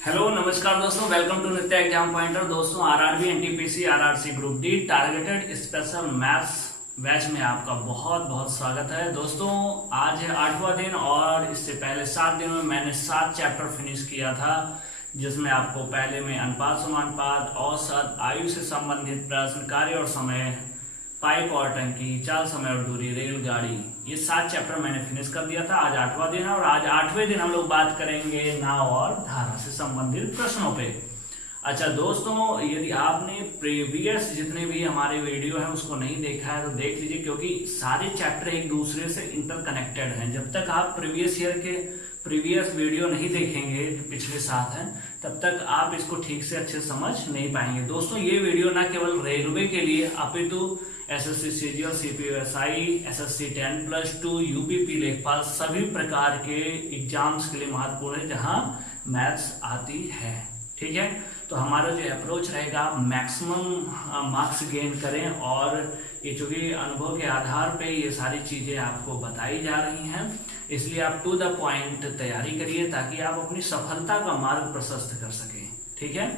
Hello नमस्कार दोस्तों, welcome to नित्य एग्जाम पॉइंटर। दोस्तों RRB NTPC RRC group D targeted special maths batch में आपका बहुत बहुत स्वागत है। दोस्तों आज है 8वां दिन और इससे पहले 7 दिन में मैंने 7 चैप्टर फिनिश किया था, जिसमें आपको पहले में अनुपात समानुपात, औसत, आयु से संबंधित प्रश्न, कार्य और समय, पाइप और टंकी, चाल, समय और दूरी, रेलगाड़ी, ये 7 चैप्टर मैंने फिनिश कर दिया था। आज 8वां दिन है और आज 8वें दिन हम लोग बात करेंगे नाव और धारा से संबंधित प्रश्नों पे। अच्छा दोस्तों, यदि आपने प्रीवियस जितने भी हमारे वीडियो हैं उसको नहीं देखा है तो देख लीजिए, क्योंकि सारे चैप्टर एक दूसरे से इंटरकनेक्टेड हैं। जब तक आप प्रीवियस ईयर के प्रीवियस वीडियो नहीं देखेंगे जो पिछले 7 हैं, तब तक आप इसको ठीक से अच्छे समझ नहीं पाएंगे। दोस्तों ये वीडियो ना केवल रेलवे के लिए अपितु एसएससी सीजीएल, सीपीएसआई, एसएससी 10+2, यूपीपी लेखपाल सभी प्रकार के एग्जाम्स के लिए महत्वपूर्ण है जहां मैथ्स आती है। ठीक है, तो हमारा जो अप्रोच रहेगा मैक्सिमम मार्क्स गेन करें, और ये चूंकि अनुभव के आधार पे ये सारी चीजें आपको बताई जा रही हैं, इसलिए आप टू द पॉइंट तैयारी करिए ताकि आप अपनी सफलता का मार्ग प्रशस्त कर सकें। ठीक है,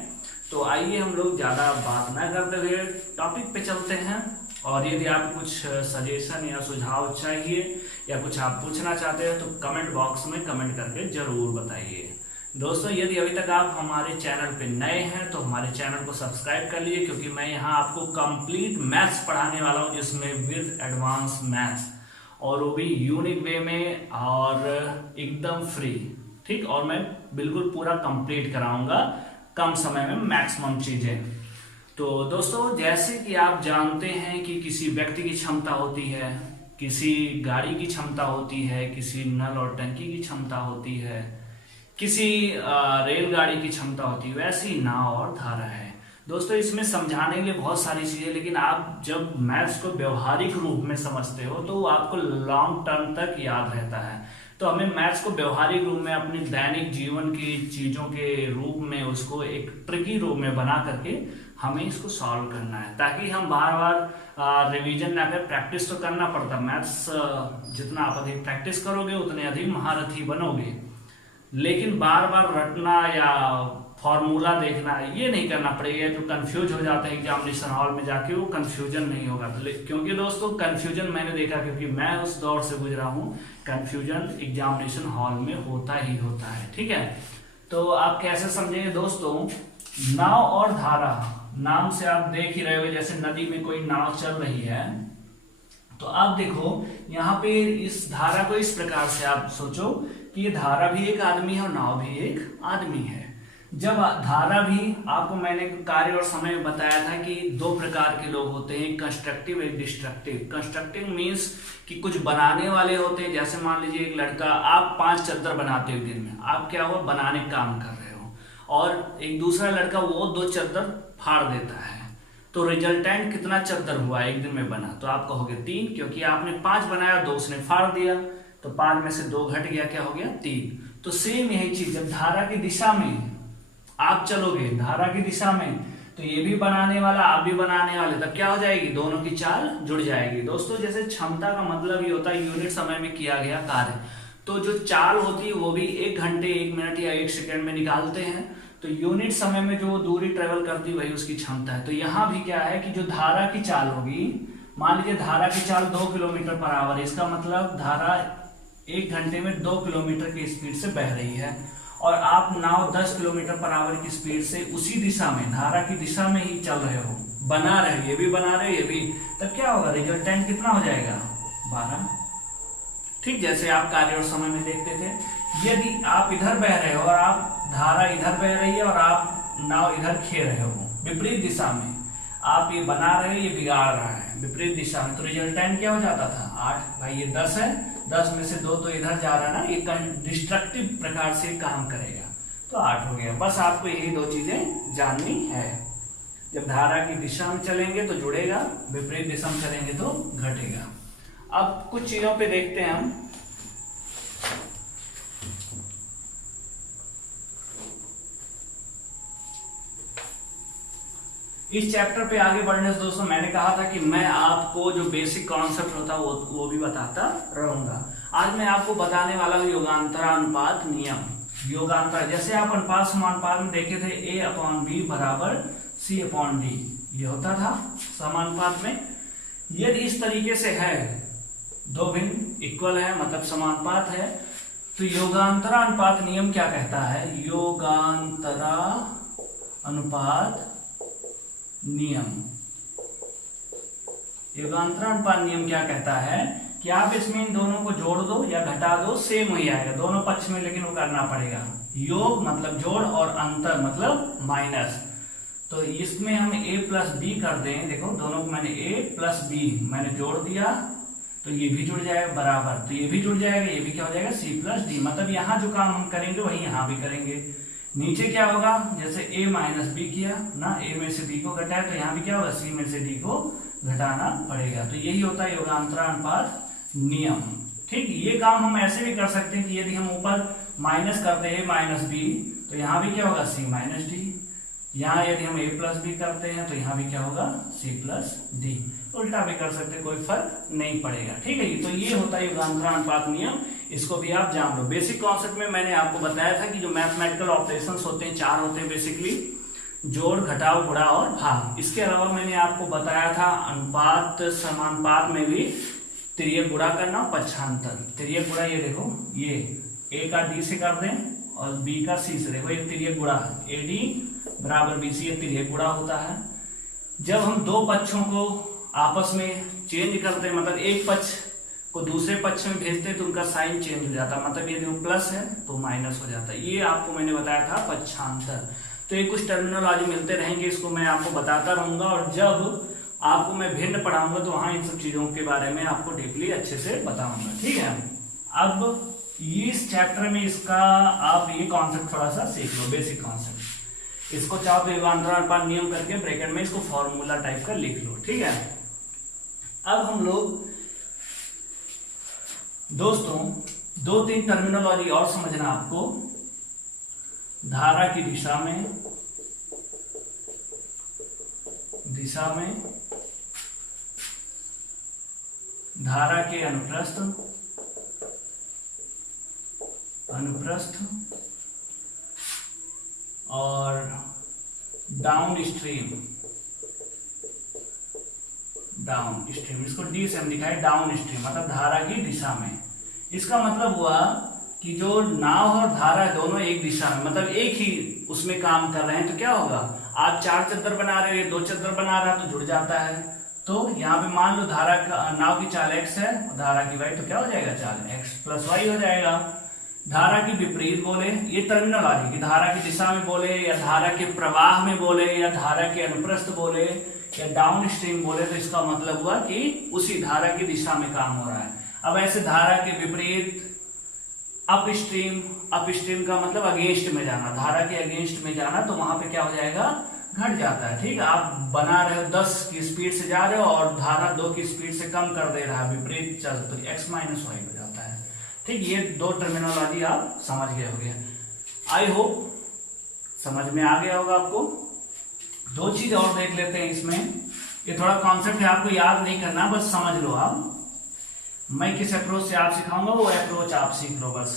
तो आइए हम लोग ज्यादा बात न करते हुए टॉपिक पे चलते हैं। और यदि आप कुछ सजेशन या सुझाव चाहिए या कुछ आप पूछना चाहते हैं तो कमेंट बॉक्स में कमेंट करके जरूर बताइए। दोस्तों यदि अभी तक आप हमारे चैनल पे नए हैं तो हमारे चैनल को सब्सक्राइब कर लीजिए, क्योंकि मैं यहाँ आपको कंप्लीट मैथ्स पढ़ाने वाला हूँ, जिसमें विद एडवांस मैथ्स, और वो भी यूनिक वे में और एकदम फ्री। ठीक, और मैं बिल्कुल पूरा कंप्लीट कराऊंगा कम समय में मैक्सिमम चीजें। तो दोस्तों जैसे कि आप जानते हैं कि किसी व्यक्ति की क्षमता होती है, किसी गाड़ी की क्षमता होती है, किसी नल और टंकी की क्षमता होती है, किसी रेलगाड़ी की क्षमता होती है, वैसी नाव और धारा है। दोस्तों इसमें समझाने के लिए बहुत सारी चीजें, लेकिन आप जब मैथ्स को व्यवहारिक रूप में समझते हो तो आपको लॉन्ग टर्म तक याद रहता है। तो हमें मैथ्स को व्यवहारिक रूप में अपने दैनिक जीवन की चीजों के रूप में उसको एक ट्रिकी रूप में बना करके हमें इसको सॉल्व करना है, ताकि हम बार बार रिवीजन ना करें। प्रैक्टिस तो करना पड़ता, मैथ्स जितना आप अधिक प्रैक्टिस करोगे उतने अधिक महारथी बनोगे, लेकिन बार बार रटना या फॉर्मूला देखना ये नहीं करना पड़ेगा। जो कंफ्यूज हो जाते हैं एग्जामिनेशन हॉल में जाके, वो कंफ्यूजन नहीं होगा। क्योंकि दोस्तों कंफ्यूजन मैंने देखा, क्योंकि मैं उस दौर से गुजरा हूँ, कंफ्यूजन एग्जामिनेशन हॉल में होता ही होता है। ठीक है, तो आप कैसे समझेंगे दोस्तों? नाव और धारा, नाम से आप देख ही रहे हो, जैसे नदी में कोई नाव चल रही है, तो आप देखो यहाँ पे इस धारा को इस प्रकार से आप सोचो कि ये धारा भी एक आदमी है और नाव भी एक आदमी है। जब धारा भी, आपको मैंने कार्य और समय में बताया था कि 2 प्रकार के लोग होते हैं, कंस्ट्रक्टिव एक डिस्ट्रक्टिव। कंस्ट्रक्टिव मीन्स कि कुछ बनाने वाले होते हैं। जैसे मान लीजिए एक लड़का, आप 5 चद्दर बनाते हो दिन में, आप क्या हुआ, बनाने का काम कर रहे हो, और एक दूसरा लड़का वो 2 चद्दर फाड़ देता है, तो रिजल्टेंट कितना चद्दर हुआ एक दिन में बना? तो आप कहोगे 3, क्योंकि आपने 5 बनाया, 2 उसने फाड़ दिया, तो 5 में से 2 घट गया, क्या हो गया? 3। तो सेम यही चीज, जब धारा की दिशा में आप चलोगे, धारा की दिशा में, तो ये भी बनाने वाला, आप भी बनाने वाले, तब क्या हो जाएगी? दोनों की चाल जुड़ जाएगी। दोस्तों जैसे क्षमता का मतलब ये होता है यूनिट समय में किया गया कार्य, तो जो चाल होती है वो भी 1 घंटे 1 मिनट या 1 सेकेंड में निकालते हैं, तो यूनिट समय में जो दूरी ट्रेवल करती है वही उसकी क्षमता है। तो यहाँ भी क्या है कि जो धारा की चाल होगी, मान लीजिए धारा की चाल 2 किलोमीटर पर आवर है, इसका मतलब धारा 1 घंटे में 2 किलोमीटर की स्पीड से बह रही है, और आप नाव 10 किलोमीटर पर आवर की स्पीड से उसी दिशा में, धारा की दिशा में ही चल रहे हो, बना रहे हो, ये भी बना रहे हो, ये भी, तब क्या होगा? रिजल्टेंट कितना हो जाएगा? 12। ठीक, जैसे आप कार्य और समय में देखते थे, यदि आप इधर बह रहे हो और आप, धारा इधर बह रही है और आप नाव इधर खे रहे हो विपरीत दिशा में, आप ये बना रहे हो, ये बिगाड़ रहा है विपरीत दिशा में, तो रिजल्टेंट क्या हो जाता था? 8। भाई ये 10 है, 10 में से 2 तो इधर जा रहा है ना, ये डिस्ट्रक्टिव प्रकार से काम करेगा, तो 8 हो गया। बस आपको यही 2 चीजें जाननी है। जब धारा की दिशा में चलेंगे तो जुड़ेगा, विपरीत दिशा में चलेंगे तो घटेगा। अब कुछ चीजों पे देखते हैं हम। इस चैप्टर पे आगे बढ़ने से दोस्तों मैंने कहा था कि मैं आपको जो बेसिक कॉन्सेप्ट होता है वो भी बताता रहूंगा। आज मैं आपको बताने वाला हूँ योगांतरानुपात नियम। योगांतर, जैसे आप अनुपात समानुपात में देखे थे A अपॉन बी बराबर C अपॉन डी, ये होता था समानुपात में। यदि इस तरीके से है, दो भिन्न इक्वल है मतलब समानुपात है, तो योगांतरा अनुपात नियम क्या कहता है? योगांतरा अनुपात नियम, योगांतरा अनुपात नियम क्या कहता है कि आप इसमें इन दोनों को जोड़ दो या घटा दो, सेम ही आएगा दोनों पक्ष में, लेकिन वो करना पड़ेगा। योग मतलब जोड़ और अंतर मतलब माइनस। तो इसमें हम a प्लस बी कर दें, देखो दोनों को मैंने a प्लस बी मैंने जोड़ दिया, तो ये भी जुड़ जाएगा बराबर, तो ये भी जुड़ जाएगा, ये भी क्या हो जाएगा c प्लस डी। मतलब यहाँ जो काम हम करेंगे वही यहाँ भी करेंगे। नीचे क्या होगा, जैसे a माइनस बी किया ना, a में से b को घटाया, तो यहाँ भी क्या होगा, c में से d को घटाना पड़ेगा। तो यही होता है योगांतरा अनुपात नियम। ठीक, ये काम हम ऐसे भी कर सकते हैं कि यदि हम ऊपर माइनस करते हैं a माइनस बी, तो यहाँ भी क्या होगा, c माइनस डी। यहाँ यदि हम a प्लस बी करते हैं तो यहाँ भी क्या होगा, c प्लस डी। उल्टा भी कर सकते हैं, कोई फर्क नहीं पड़ेगा। ठीक है, तो ये होता है योगांतरा अनुपात नियम, इसको भी आप जान लो। बेसिक कॉन्सेप्ट में मैंने आपको बताया था कि जो मैथमेटिकल ऑपरेशंस होते हैं 4 होते हैं बेसिकली, जोड़, घटाव, गुणा और भाग। इसके अलावा मैंने आपको बताया था अनुपात समानुपात में भी तिर्यक गुणा करना, पक्षांतर। तिर्यक गुणा ये देखो, ये a का d से कर दें और b का c से, देखो ये तिर्यक गुणा AD बराबर BC, ये तिर्यक गुणा होता है। जब हम दो पक्षों को आपस में चेंज करते हैं, मतलब एक पक्ष को दूसरे पक्ष में भेजते हैं, तो उनका साइन चेंज हो जाता है, मतलब यदि वो प्लस है तो माइनस हो जाता है। ये आपको मैंने बताया था पक्षांतर। तो ये कुछ टर्मिनोलॉजी मिलते रहेंगे, इसको मैं आपको बताता रहूंगा, और जब आपको मैं भिन्न पढ़ाऊंगा तो वहां इन सब चीजों के बारे में आपको डीपली अच्छे से बताऊंगा। ठीक है, अब इस चैप्टर में इसका आप ये कॉन्सेप्ट थोड़ा सा सीख लो, बेसिक कॉन्सेप्ट। इसको चाहो तो योगांतरा अनुपात नियम करके ब्रैकेट में इसको फॉर्मूला टाइप का लिख लो। ठीक है, अब हम लोग दोस्तों 2-3 टर्मिनोलॉजी और समझना आपको। धारा की दिशा में धारा के अनुप्रस्थ और डाउन स्ट्रीम, इसको डी से हम दिखाए डाउन स्ट्रीम, मतलब धारा की दिशा में। इसका मतलब हुआ कि जो नाव और धारा दोनों एक दिशा में, मतलब एक ही उसमें काम कर रहे हैं, तो क्या होगा, आप 4 चद्दर बना रहे हो, 2 चद्दर बना रहा है तो जुड़ जाता है। तो यहाँ पे मान लो धारा का नाव की चाल x है, धारा की y, तो क्या हो जाएगा, चाल x प्लस y हो जाएगा। धारा की विपरीत बोले, ये टर्मिनोलॉजी की, धारा की दिशा में बोले या धारा के प्रवाह में बोले या धारा के अनुप्रस्थ बोले या डाउन स्ट्रीम बोले, तो इसका मतलब हुआ कि उसी धारा की दिशा में काम हो रहा है। अब ऐसे धारा के विपरीत अप स्ट्रीम का मतलब अगेंस्ट में जाना, धारा के अगेंस्ट में जाना, तो वहां पे क्या हो जाएगा, घट जाता है। ठीक है, आप बना रहे हो 10 की स्पीड से जा रहे हो और धारा 2 की स्पीड से कम कर दे रहा है, विपरीत चल, तो x माइनस वाई हो जाता है। ठीक, ये 2 टर्मिनोलॉजी आप समझ गए होंगे, आई होप समझ में आ गया होगा आपको। 2 चीज और देख लेते हैं इसमें, ये थोड़ा कॉन्सेप्ट है, आपको याद नहीं करना, बस समझ लो आप। मैं किस अप्रोच से आप सिखाऊंगा वो अप्रोच आप सीख लो बस।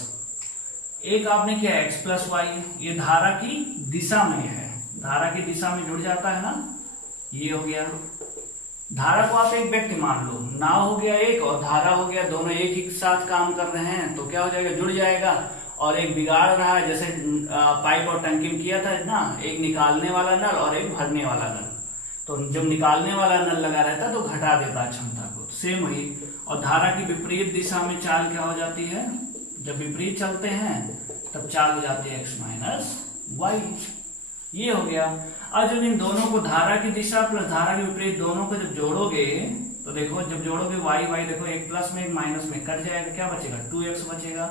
एक आपने क्या, x प्लस वाई, ये धारा की दिशा में है, धारा की दिशा में जुड़ जाता है ना, ये हो गया। धारा को आप एक व्यक्ति मान लो, नाव हो गया एक और धारा हो गया, दोनों एक ही साथ काम कर रहे हैं, तो क्या हो जाएगा, जुड़ जाएगा। और एक बिगाड़ रहा है, जैसे पाइप और टंकी में किया था ना, एक निकालने वाला नल और एक भरने वाला नल, तो जब निकालने वाला नल लगा रहता तो घटा देता क्षमता को, सेम वही। और धारा की विपरीत दिशा में चाल क्या हो जाती है, जब विपरीत चलते हैं तब चाल हो जाती है x माइनस वाई, ये हो गया। अब जब इन दोनों को, धारा की दिशा प्लस धारा के विपरीत दोनों को जब जोड़ोगे, तो देखो जब जोड़ोगे y देखो एक प्लस में एक माइनस में कट जाएगा, क्या बचेगा, 2x बचेगा।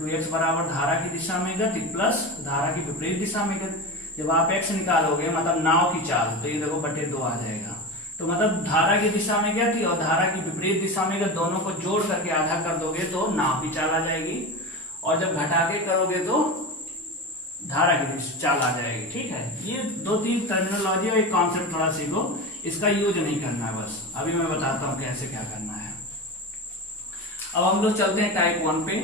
2x बराबर धारा की दिशा में गति प्लस धारा की विपरीत दिशा में गति। जब आप x निकालोगे मतलब नाव की चाल, तो ये देखो बटे 2 आ जाएगा। तो मतलब धारा की दिशा में गति और धारा की विपरीत दिशा में गति दोनों को जोड़ करके आधा कर दोगे तो नाव की चाल आ जाएगी, और जब घटा के करोगे तो धारा की चाल आ जाएगी। ठीक है, ये 2-3 टर्मिनोलॉजी और एक कॉन्सेप्ट थोड़ा सीखो, इसका यूज नहीं करना है, बस अभी मैं बताता हूं कैसे क्या करना है। अब हम लोग चलते हैं टाइप 1 पे।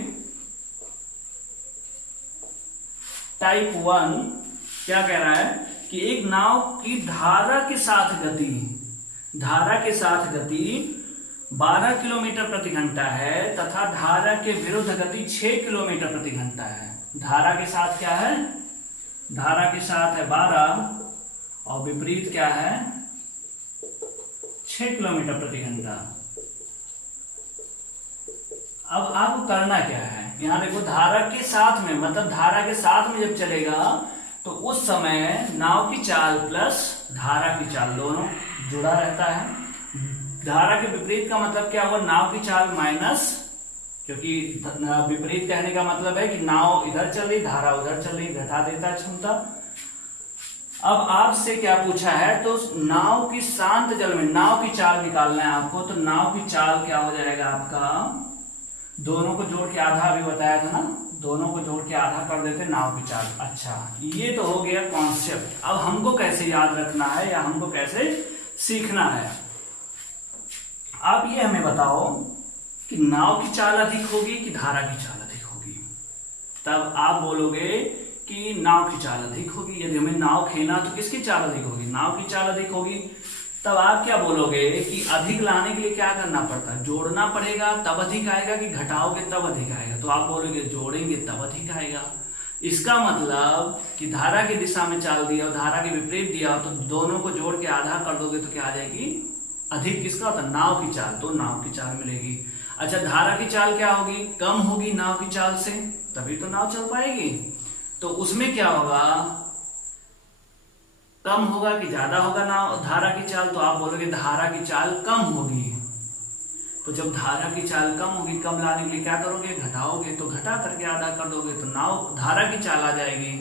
टाइप 1 क्या कह रहा है कि एक नाव की धारा के साथ गति 12 किलोमीटर प्रति घंटा है तथा धारा के विरुद्ध गति 6 किलोमीटर प्रति घंटा है। धारा के साथ क्या है? धारा के साथ है 12 और विपरीत क्या है? 6 किलोमीटर प्रति घंटा। अब आपको करना क्या है, यहां देखो धारा के साथ में, मतलब धारा के साथ में जब चलेगा तो उस समय नाव की चाल प्लस धारा की चाल दोनों जुड़ा रहता है। धारा के विपरीत का मतलब क्या हुआ? नाव की चाल माइनस, क्योंकि विपरीत कहने का मतलब है कि नाव इधर चल रही, धारा उधर चल रही, घटा देता है क्षमता। अब आपसे क्या पूछा है, तो नाव की शांत जल में नाव की चाल निकालना है आपको। तो नाव की चाल क्या हो जाएगा आपका? दोनों को जोड़ के आधा भी बताया था ना, दोनों को जोड़ के आधा कर देते नाव की चाल। अच्छा, ये तो हो गया कॉन्सेप्ट। अब हमको कैसे याद रखना है या हमको कैसे सीखना है, आप ये हमें बताओ कि नाव की चाल अधिक होगी कि धारा की चाल अधिक होगी? तब आप बोलोगे कि नाव की चाल अधिक होगी। यदि हमें नाव खेना तो किसकी चाल अधिक होगी? नाव की चाल अधिक होगी। तब आप क्या बोलोगे कि अधिक लाने के लिए क्या करना पड़ता है? जोड़ना पड़ेगा तब अधिक आएगा कि घटाओगे तब अधिक आएगा? तो आप बोलोगे जोड़ेंगे तब अधिक आएगा। इसका मतलब कि धारा की दिशा में चाल दिया और धारा के विपरीत दिया तो दोनों को जोड़ के आधा कर दोगे तो क्या आ जाएगी? अधिक किसका होता है? नाव की चाल। तो नाव की चाल मिलेगी। अच्छा, धारा की चाल क्या होगी? कम होगी नाव की चाल से, तभी तो नाव चल पाएगी। तो उसमें क्या होगा? कम होगा कि ज्यादा होगा नाव धारा की चाल? तो आप बोलोगे धारा की चाल कम होगी। तो जब धारा की चाल कम होगी, कम लाने के लिए क्या करोगे? घटाओगे। तो घटा करके आधा कर दोगे तो नाव धारा की चाल आ जाएगी।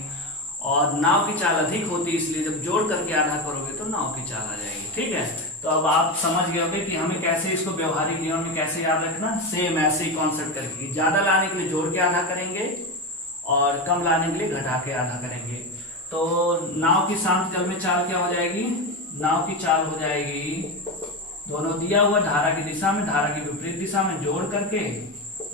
और नाव की चाल अधिक होती है, इसलिए जब जोड़ करके आधा करोगे तो नाव की चाल आ जाएगी। ठीक है, तो अब आप समझ गए होंगे कि हमें कैसे इसको व्यवहारिक जीवन में कैसे याद रखना। सेम ऐसे ही कॉन्सेप्ट करके ज्यादा लाने के लिए जोड़ के आधा करेंगे और कम लाने के लिए घटा के आधा करेंगे। तो नाव की शांत जल में चाल क्या हो जाएगी? नाव की चाल हो जाएगी, दोनों दिया हुआ धारा की दिशा में, धारा की विपरीत दिशा में जोड़ करके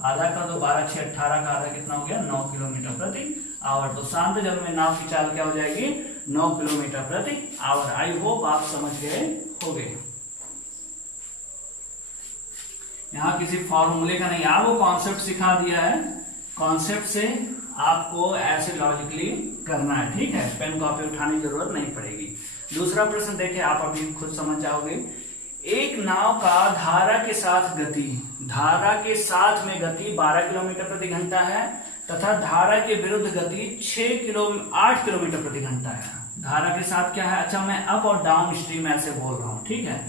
आधा कर दो। 12 6 18 का आधा कितना हो गया? 9 किलोमीटर प्रति आवर। तो शांत जल में नाव की चाल क्या हो जाएगी? 9 किलोमीटर प्रति आवर। आई होप आप समझ गए होंगे। यहाँ किसी फॉर्मूले का नहीं, आपको कॉन्सेप्ट सिखा दिया है। कॉन्सेप्ट से आपको ऐसे लॉजिकली करना है। ठीक है, पेन कॉपी उठाने की जरूरत नहीं पड़ेगी। दूसरा प्रश्न देखें, आप अभी खुद समझ जाओगे। एक नाव का धारा के साथ गति, धारा के साथ में गति 12 किलोमीटर प्रति घंटा है तथा धारा के विरुद्ध गति 8 किलोमीटर प्रति घंटा है। धारा के साथ क्या है? अच्छा, मैं अप और डाउन स्ट्रीम ऐसे बोल रहा हूं। ठीक है,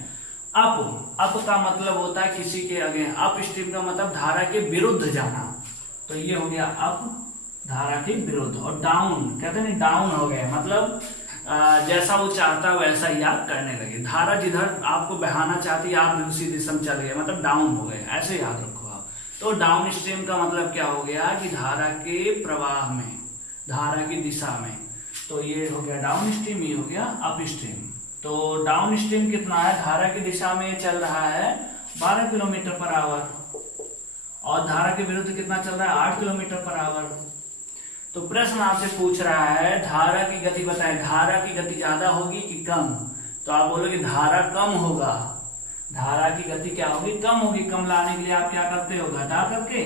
अप का मतलब होता है किसी के अगेंस्ट, अप स्ट्रीम का मतलब धारा के विरुद्ध जाना। तो ये हो गया अप, धारा के विरुद्ध। और डाउन कहते हैं डाउन हो गए, मतलब जैसा वो चाहता है वैसा ही आप करने लगे। धारा जिधर आपको बहाना चाहती है आप भी उसी दिशा में चले गए, मतलब डाउन हो गए, ऐसे याद रखो आप। तो डाउन स्ट्रीम का मतलब क्या हो गया कि धारा के प्रवाह में, धारा की दिशा में। तो ये हो गया डाउन स्ट्रीम, ये हो गया अप स्ट्रीम। तो डाउन स्ट्रीम कितना है? धारा की दिशा में चल रहा है 12 किलोमीटर पर आवर और धारा के विरुद्ध कितना चल रहा है? 8 किलोमीटर पर आवर। तो प्रश्न आपसे पूछ रहा है धारा की गति बताएं, धारा की गति ज्यादा होगी कि कम? तो आप बोलोगे धारा कम होगा। धारा की गति क्या होगी? कम होगी। कम लाने के लिए आप क्या करते हो? घटा करके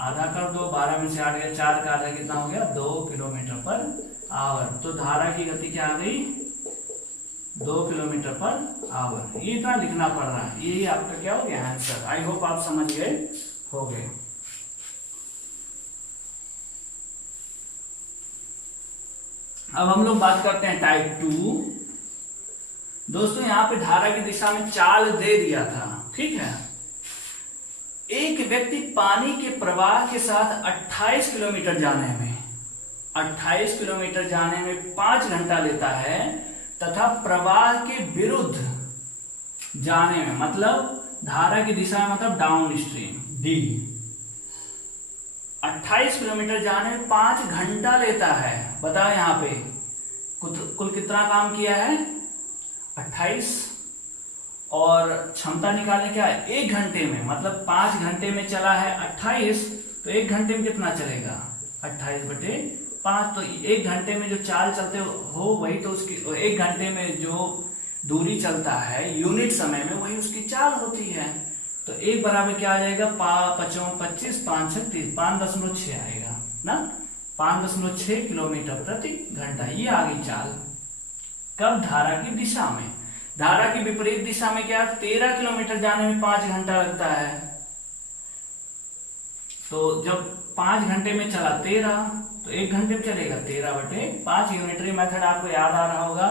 आधा कर दो। 12 में से 8 गया, 4 का आधा कितना हो गया? 2 किलोमीटर पर आवर। तो धारा की गति क्या आ गई? 2 किलोमीटर पर आवर। ये इतना लिखना पड़ रहा है, यही आपका क्या हो गया आंसर। आई होप आप समझ गए होंगे। अब हम लोग बात करते हैं टाइप 2। दोस्तों यहाँ पे धारा की दिशा में चाल दे दिया था। ठीक है, एक व्यक्ति पानी के प्रवाह के साथ 28 किलोमीटर जाने में 5 घंटा लेता है तथा प्रवाह के विरुद्ध जाने में, मतलब धारा की दिशा में, मतलब डाउन स्ट्रीम डी, 28 किलोमीटर जाने में 5 घंटा लेता है। बताओ यहाँ पे कुल कितना काम किया है? 28 और क्षमता निकालने क्या है? 1 घंटे में, मतलब 5 घंटे में चला है 28, तो 1 घंटे में कितना चलेगा? 28 बटे 5, तो 1 घंटे में जो चाल चलते हो वही तो उसकी 1 घंटे में जो दूरी चलता है यूनिट समय में वही उसकी चाल होती है। तो 1 बराबर क्या आ जाएगा, 5 × 5 = 25, 5 × 6 = 30, 5.6 आएगा ना, 5.6 किलोमीटर प्रति घंटा। ये आ गई चाल। कब? धारा की दिशा में। धारा की विपरीत दिशा में क्या, 13 किलोमीटर जाने में 5 घंटा लगता है। तो जब 5 घंटे में चला 13, तो 1 घंटे में चलेगा 13/5। यूनिटरी मेथड आपको याद आ रहा होगा,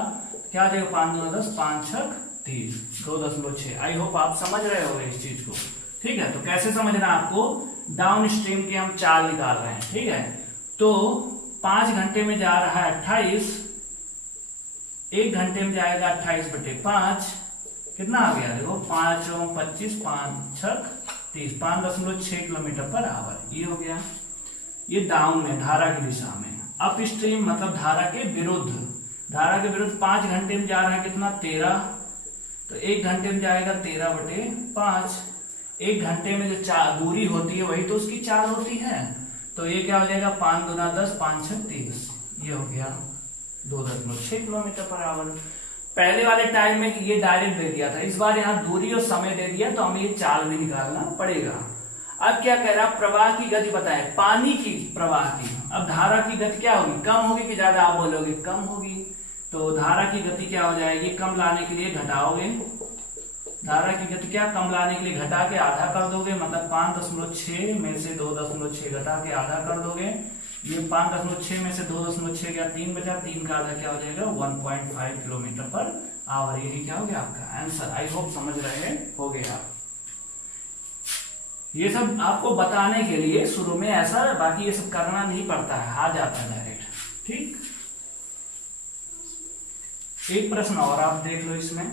क्या आ जाएगा, 5 × 2 = 10, 5 × 6 = 30, 2.6। आई होप आप समझ रहे होंगे इस चीज को। ठीक है, तो कैसे समझना आपको, डाउन स्ट्रीम की हम चाल निकाल रहे हैं। ठीक है, तो 5 घंटे में जा रहा है 28, 1 घंटे में जाएगा 28/5, कितना आ गया, देखो 5 × 25, 5 × 6 = 30, 5.6 km/h। ये हो गया, ये डाउन में धारा की दिशा में। अप स्ट्रीम मतलब धारा के विरुद्ध, धारा के विरुद्ध 5 घंटे में जा रहा है कितना, 13, तो 1 घंटे में जाएगा 13/5। 1 घंटे में जो दूरी होती है वही तो उसकी चाल होती है। तो ये क्या हो जाएगा, 5 × 2 = 10, 5 × 6 = 30। ये हो गया 2.6 km/h। पहले वाले टाइम में ये डायरेक्ट दे दिया था, इस बार यहाँ दूरी और समय दे दिया, तो हमें ये चाल भी निकालना पड़ेगा। अब क्या कह रहा है, प्रवाह की गति बताए, पानी की प्रवाह की। अब धारा की गति क्या होगी, कम होगी कि ज्यादा, आप बोलोगे कम होगी। तो धारा की गति क्या हो जाएगी, कम लाने के लिए घटाओगे, धारा की गति क्या, कम लाने के लिए घटा के आधा कर दोगे, मतलब 5.6 में से 2.6 घटा के आधा कर दोगे। ये 5.6 में से 2.6 गया, 3 बचा, 3 का आधा क्या हो जाएगा, 1.5 km/h। यही क्या हो गया आपका आंसर। आई होप समझ रहे हो गए आप। ये सब आपको बताने के लिए शुरू में ऐसा, बाकी ये सब करना नहीं पड़ता है, आ जाता है डायरेक्ट। ठीक, एक प्रश्न और आप देख लो इसमें।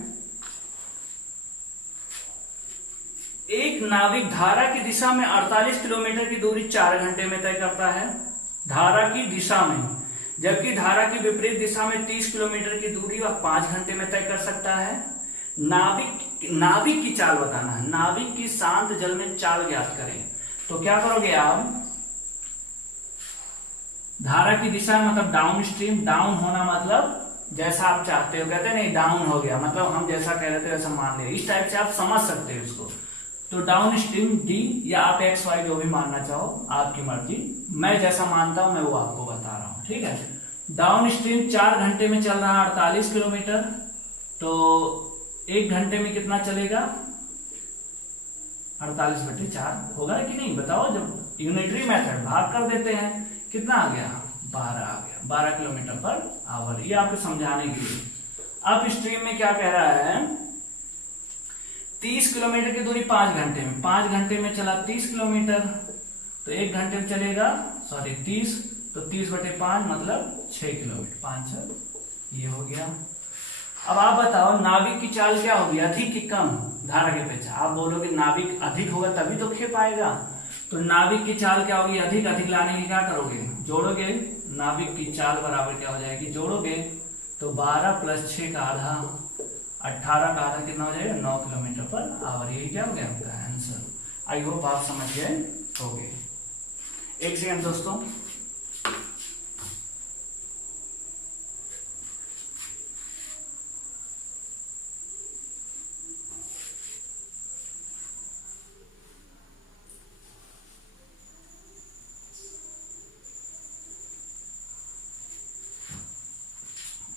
एक नाविक धारा की दिशा में 48 किलोमीटर की दूरी 4 घंटे में तय करता है, धारा की दिशा में, जबकि धारा की विपरीत दिशा में 30 किलोमीटर की दूरी वह 5 घंटे में तय कर सकता है। नाविक की चाल बताना है, नाविक की शांत जल में चाल ज्ञात करें। तो क्या करोगे आप, धारा की दिशा मतलब डाउन स्ट्रीम, डाउन होना मतलब जैसा आप चाहते हो, कहते हैं नहीं डाउन हो गया मतलब हम जैसा कह रहे थे वैसा मान ले, इस टाइप से आप समझ सकते हो इसको। तो डाउन स्ट्रीम डी, या आप एक्स वाई जो भी मानना चाहो आपकी मर्जी, मैं जैसा मानता हूं मैं वो आपको बता रहा हूं। ठीक है, डाउन स्ट्रीम 4 घंटे में चल रहा है 48 किलोमीटर, तो 1 घंटे में कितना चलेगा, 48/4 होगा कि नहीं बताओ। जब यूनिटरी मेथड भाग कर देते हैं, कितना आ गया, 12 आ गया, 12 km/h। ये आपको समझाने के लिए। अप स्ट्रीम में क्या कह रहा है, 30 किलोमीटर की दूरी 5 घंटे में, 5 घंटे में चला 30 किलोमीटर, तो 1 घंटे में चलेगा 30, तो 30/5 मतलब 6 किलोमीटर, 5 6, ये हो गया। अब आप बताओ नाविक की चाल क्या होगी, अधिक कि कम धारा के अपेक्षा। आप बोलोगे नाविक अधिक होगा तभी तो खेप आएगा, तो नाविक की चाल क्या होगी, अधिक। अधिक लाने के क्या करोगे, जोड़ोगे, नाविक की चाल बराबर क्या हो जाएगी, जोड़ोगे तो 12 + 6 का आधा, 18 का आधा कितना हो जाएगा, 9 km/h। यही क्या हो गया आपका आंसर। आई होप आप समझ गए होगे। एक सेकंड दोस्तों,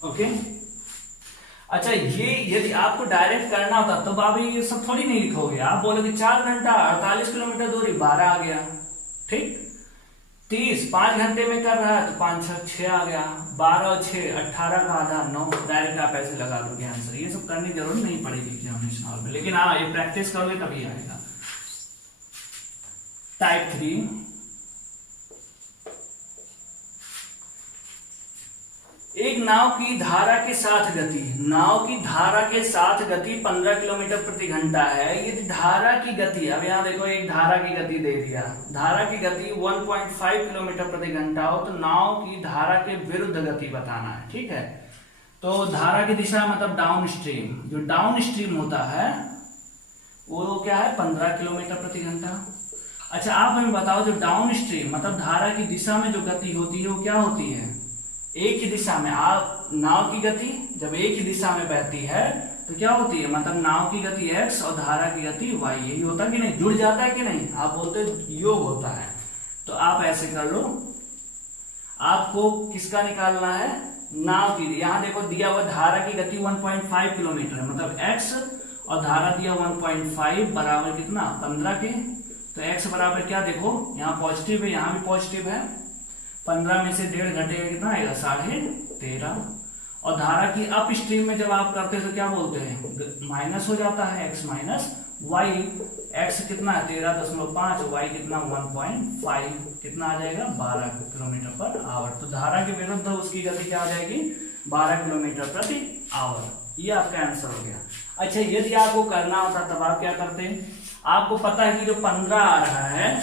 ओके। अच्छा, ये यदि आपको डायरेक्ट करना होता तो आप ये सब थोड़ी नहीं लिखोगे, आप बोलोगे 4 घंटा 48 किलोमीटर दूरी 12 आ गया। ठीक, 30 5 घंटे में कर रहा है तो 5 6 आ गया, 12 और 6 18 का आधा 9, डायरेक्ट आप ऐसे लगा दोगे आंसर। ये सब करने की जरूरत नहीं पड़ेगी एग्जामिनेशन हॉल में, लेकिन हाँ ये प्रैक्टिस करोगे तभी आएगा। टाइप 3, एक नाव की धारा के साथ गति, नाव की धारा के साथ गति 15 किलोमीटर प्रति घंटा है। यदि धारा की गति, अब यहाँ देखो एक धारा की गति दे दिया, धारा की गति 1.5 किलोमीटर प्रति घंटा हो तो नाव की धारा के विरुद्ध गति बताना है। ठीक है, तो धारा की दिशा मतलब डाउन स्ट्रीम, जो डाउन स्ट्रीम होता है वो क्या है 15 किलोमीटर प्रति घंटा। अच्छा आप हमें बताओ, जो डाउन स्ट्रीम मतलब धारा की दिशा में जो गति होती है वो क्या होती है? एक ही दिशा में। आप नाव की गति जब एक ही दिशा में बहती है तो क्या होती है? मतलब नाव की गति x और धारा की गति y, यही होता है कि नहीं? जुड़ जाता है कि नहीं? आप बोलते योग होता है। तो आप ऐसे कर लो, आपको किसका निकालना है? नाव की। यहाँ देखो दिया हुआ धारा की गति 1.5 किलोमीटर है, मतलब x और धारा दिया 1.5 बराबर कितना? 15 के। तो x बराबर क्या? देखो यहाँ पॉजिटिव है, यहाँ भी पॉजिटिव है। 15 में से 1.5 घटेगा कितना आएगा? 13.5। और धारा की अप स्ट्रीम में जब आप करते हैं तो क्या बोलते हैं? माइनस हो जाता है, x माइनस वाई। x कितना है? 13.5, y कितना? 1.5। कितना आ जाएगा? 12 किलोमीटर पर आवर। तो धारा के विरुद्ध उसकी गति क्या आ जाएगी? 12 किलोमीटर प्रति आवर। ये आपका आंसर हो गया। अच्छा यदि आपको करना होता तब आप क्या करते हैं? आपको पता है कि जो 15 आ रहा है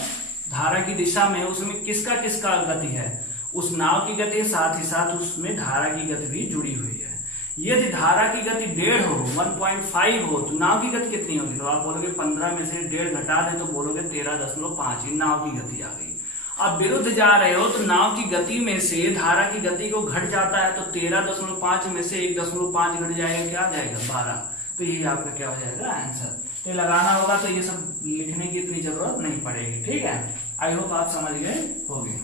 धारा की दिशा में, उसमें किसका किसका गति है? उस नाव की गति, साथ ही साथ उसमें धारा की गति भी जुड़ी हुई है। यदि धारा की गति 1.5 हो, 1.5 हो, तो नाव की गति कितनी होगी? तो आप बोलोगे 15 में से 1.5 घटा दे तो बोलोगे 13.5। नाव की गति आ गई। अब विरुद्ध जा रहे हो तो नाव की गति में से धारा की गति को घट जाता है, तो 13.5 में से 1.5 घट जाएगा, क्या आ जाएगा? 12। तो यही आपका क्या हो जाएगा? आंसर। तो लगाना होगा, तो ये सब लिखने की इतनी जरूरत नहीं पड़ेगी। ठीक है, आई होप आप समझ गए होंगे।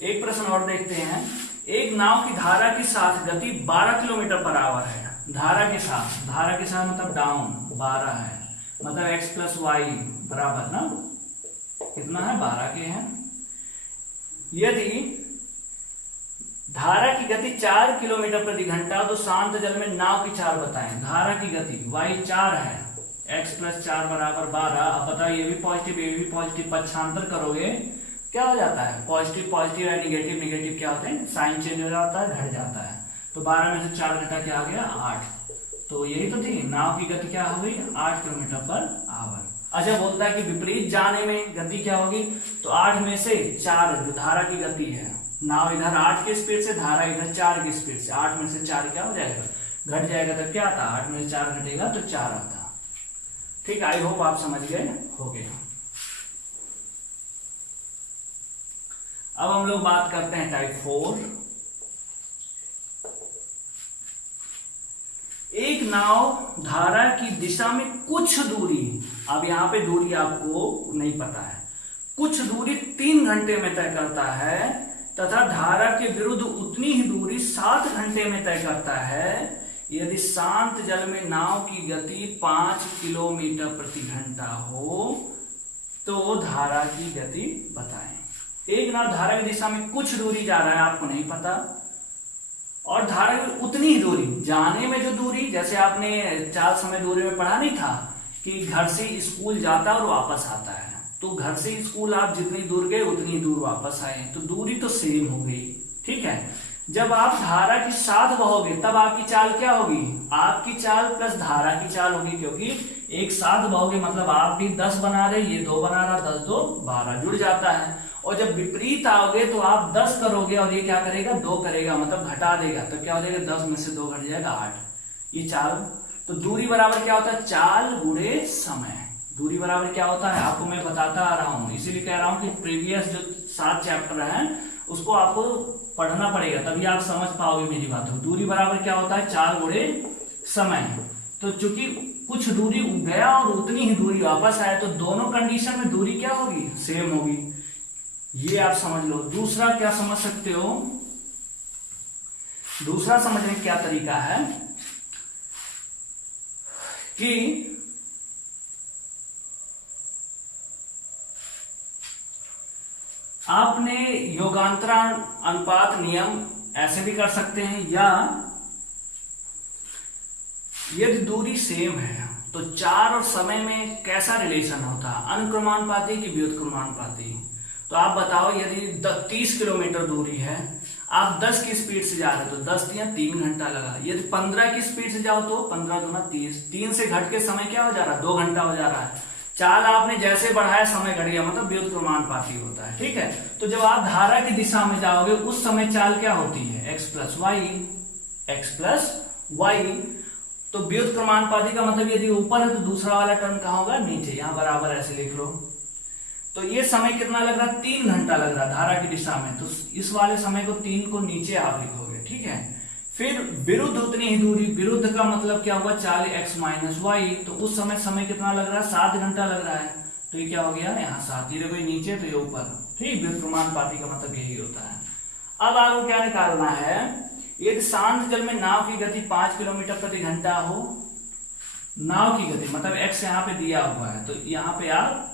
एक प्रश्न और देखते हैं। एक नाव की धारा के साथ गति 12 किलोमीटर पर आवर है। धारा के साथ मतलब डाउन 12 है, मतलब x प्लस वाई बराबर ना कितना है? 12 के हैं। यदि धारा की गति 4 किलोमीटर प्रति घंटा, तो शांत जल में नाव की चाल बताएं। धारा की गति y 4 है, x प्लस 4 बराबर 12। अब बताओ ये भी पॉजिटिव ये भी पॉजिटिव, पक्षांतर करोगे क्या हो जाता है? पॉजिटिव पॉजिटिव है, निगेटिव निगेटिव क्या होते हैं? साइन चेंज हो जाता है, घट जाता है। तो 12 में से 4 घटा क्या आ गया? 8। तो यही तो थी, नाव की गति क्या हो गई? 8 किलोमीटर पर आवर। अच्छा बोलता है कि विपरीत जाने में गति क्या होगी? तो 8 में से 4 जो धारा की गति है, नाव इधर 8 की स्पीड से, धारा इधर 4 की स्पीड से, 8 में से 4 क्या हो जाएगा? घट जाएगा। तो क्या आता? 8 में से 4 घटेगा तो 4 आता। ठीक, आई होप आप समझ गए होंगे। अब हम लोग बात करते हैं टाइप 4। एक नाव धारा की दिशा में कुछ दूरी, अब यहां पे दूरी आपको नहीं पता है, कुछ दूरी 3 घंटे में तय करता है, तथा धारा के विरुद्ध उतनी ही दूरी 7 घंटे में तय करता है, यदि शांत जल में नाव की गति 5 किलोमीटर प्रति घंटा हो तो धारा की गति बताएं। एक नाव धारा की दिशा में कुछ दूरी जा रहा है, आपको नहीं पता, और धारा की उतनी ही दूरी, जाने में जो दूरी, जैसे आपने 4 समय दूरी में पढ़ा नहीं था कि घर से स्कूल जाता और वापस आता है, तो घर से स्कूल आप जितनी दूर गए उतनी दूर वापस आए, तो दूरी तो सेम हो गई। ठीक है, जब आप धारा के साथ बहोगे तब आपकी चाल क्या होगी? आपकी चाल प्लस धारा की चाल होगी, क्योंकि एक साथ बहोगे मतलब आप भी 10 बना रहे, ये 2 बना रहा, 10 2 12 जुड़ जाता है। और जब विपरीत आओगे तो आप 10 करोगे और ये क्या करेगा? 2 करेगा, मतलब घटा देगा, तो क्या हो जाएगा? 10 में से 2 घट जाएगा 8। ये चाल, तो दूरी बराबर क्या होता है? चाल गुणे समय। दूरी बराबर क्या होता है आपको मैं बताता आ रहा हूं, इसीलिए कह रहा हूं कि प्रीवियस जो 7 चैप्टर हैं उसको आपको पढ़ना पड़ेगा, तभी आप समझ पाओगे मेरी बातों। दूरी बराबर क्या होता है? चाल गुणे समय। तो चूंकि कुछ दूरी गया और उतनी ही दूरी वापस आया, तो दोनों कंडीशन में दूरी क्या होगी? सेम होगी। ये आप समझ लो। दूसरा क्या समझ सकते हो? दूसरा समझने का क्या तरीका है कि आपने योगांतरण अनुपात नियम ऐसे भी कर सकते हैं, या यदि दूरी सेम है तो चाल और समय में कैसा रिलेशन होता है? अनुक्रमानुपाती कि व्युत्क्रमानुपाती? तो आप बताओ, यदि 30 किलोमीटर दूरी है, आप 10 की स्पीड से जा रहे हो तो 10 या 3 घंटा लगा। यदि 15 की स्पीड से जाओ तो 15 दूना 30, 3 से घट के समय क्या हो जा रहा है? 2 घंटा हो जा रहा है। चाल आपने जैसे बढ़ाया समय घट गया, मतलब व्युत्क्रमानुपाती होता है। ठीक है, तो जब आप धारा की दिशा में जाओगे उस समय चाल क्या होती है? x plus y. तो व्युत्क्रमानुपाती का मतलब यदि ऊपर है तो दूसरा वाला टर्म कहाँ होगा, नीचे, यहाँ बराबर ऐसे लिख लो। तो ये समय कितना लग रहा है, 3 घंटा लग रहा है धारा की दिशा में, तो इस वाले समय को 3 को नीचे आप लिखोगे, ठीक है। फिर विरुद्ध उतनी ही दूरी, विरुद्ध का मतलब क्या हुआ, चाल x माइनस वाई, तो उस समय कितना लग रहा है, 7 घंटा लग रहा है, तो ये क्या हो गया, यहाँ 7, ये देखो नीचे तो ये ऊपर, ठीक। व्युत्क्रमानुपाती का मतलब यही होता है। अब आपको क्या निकालना है, यदि शांत जल में नाव की गति 5 किलोमीटर प्रति घंटा हो, नाव की गति मतलब x यहाँ पे दिया हुआ है, तो यहाँ पे आप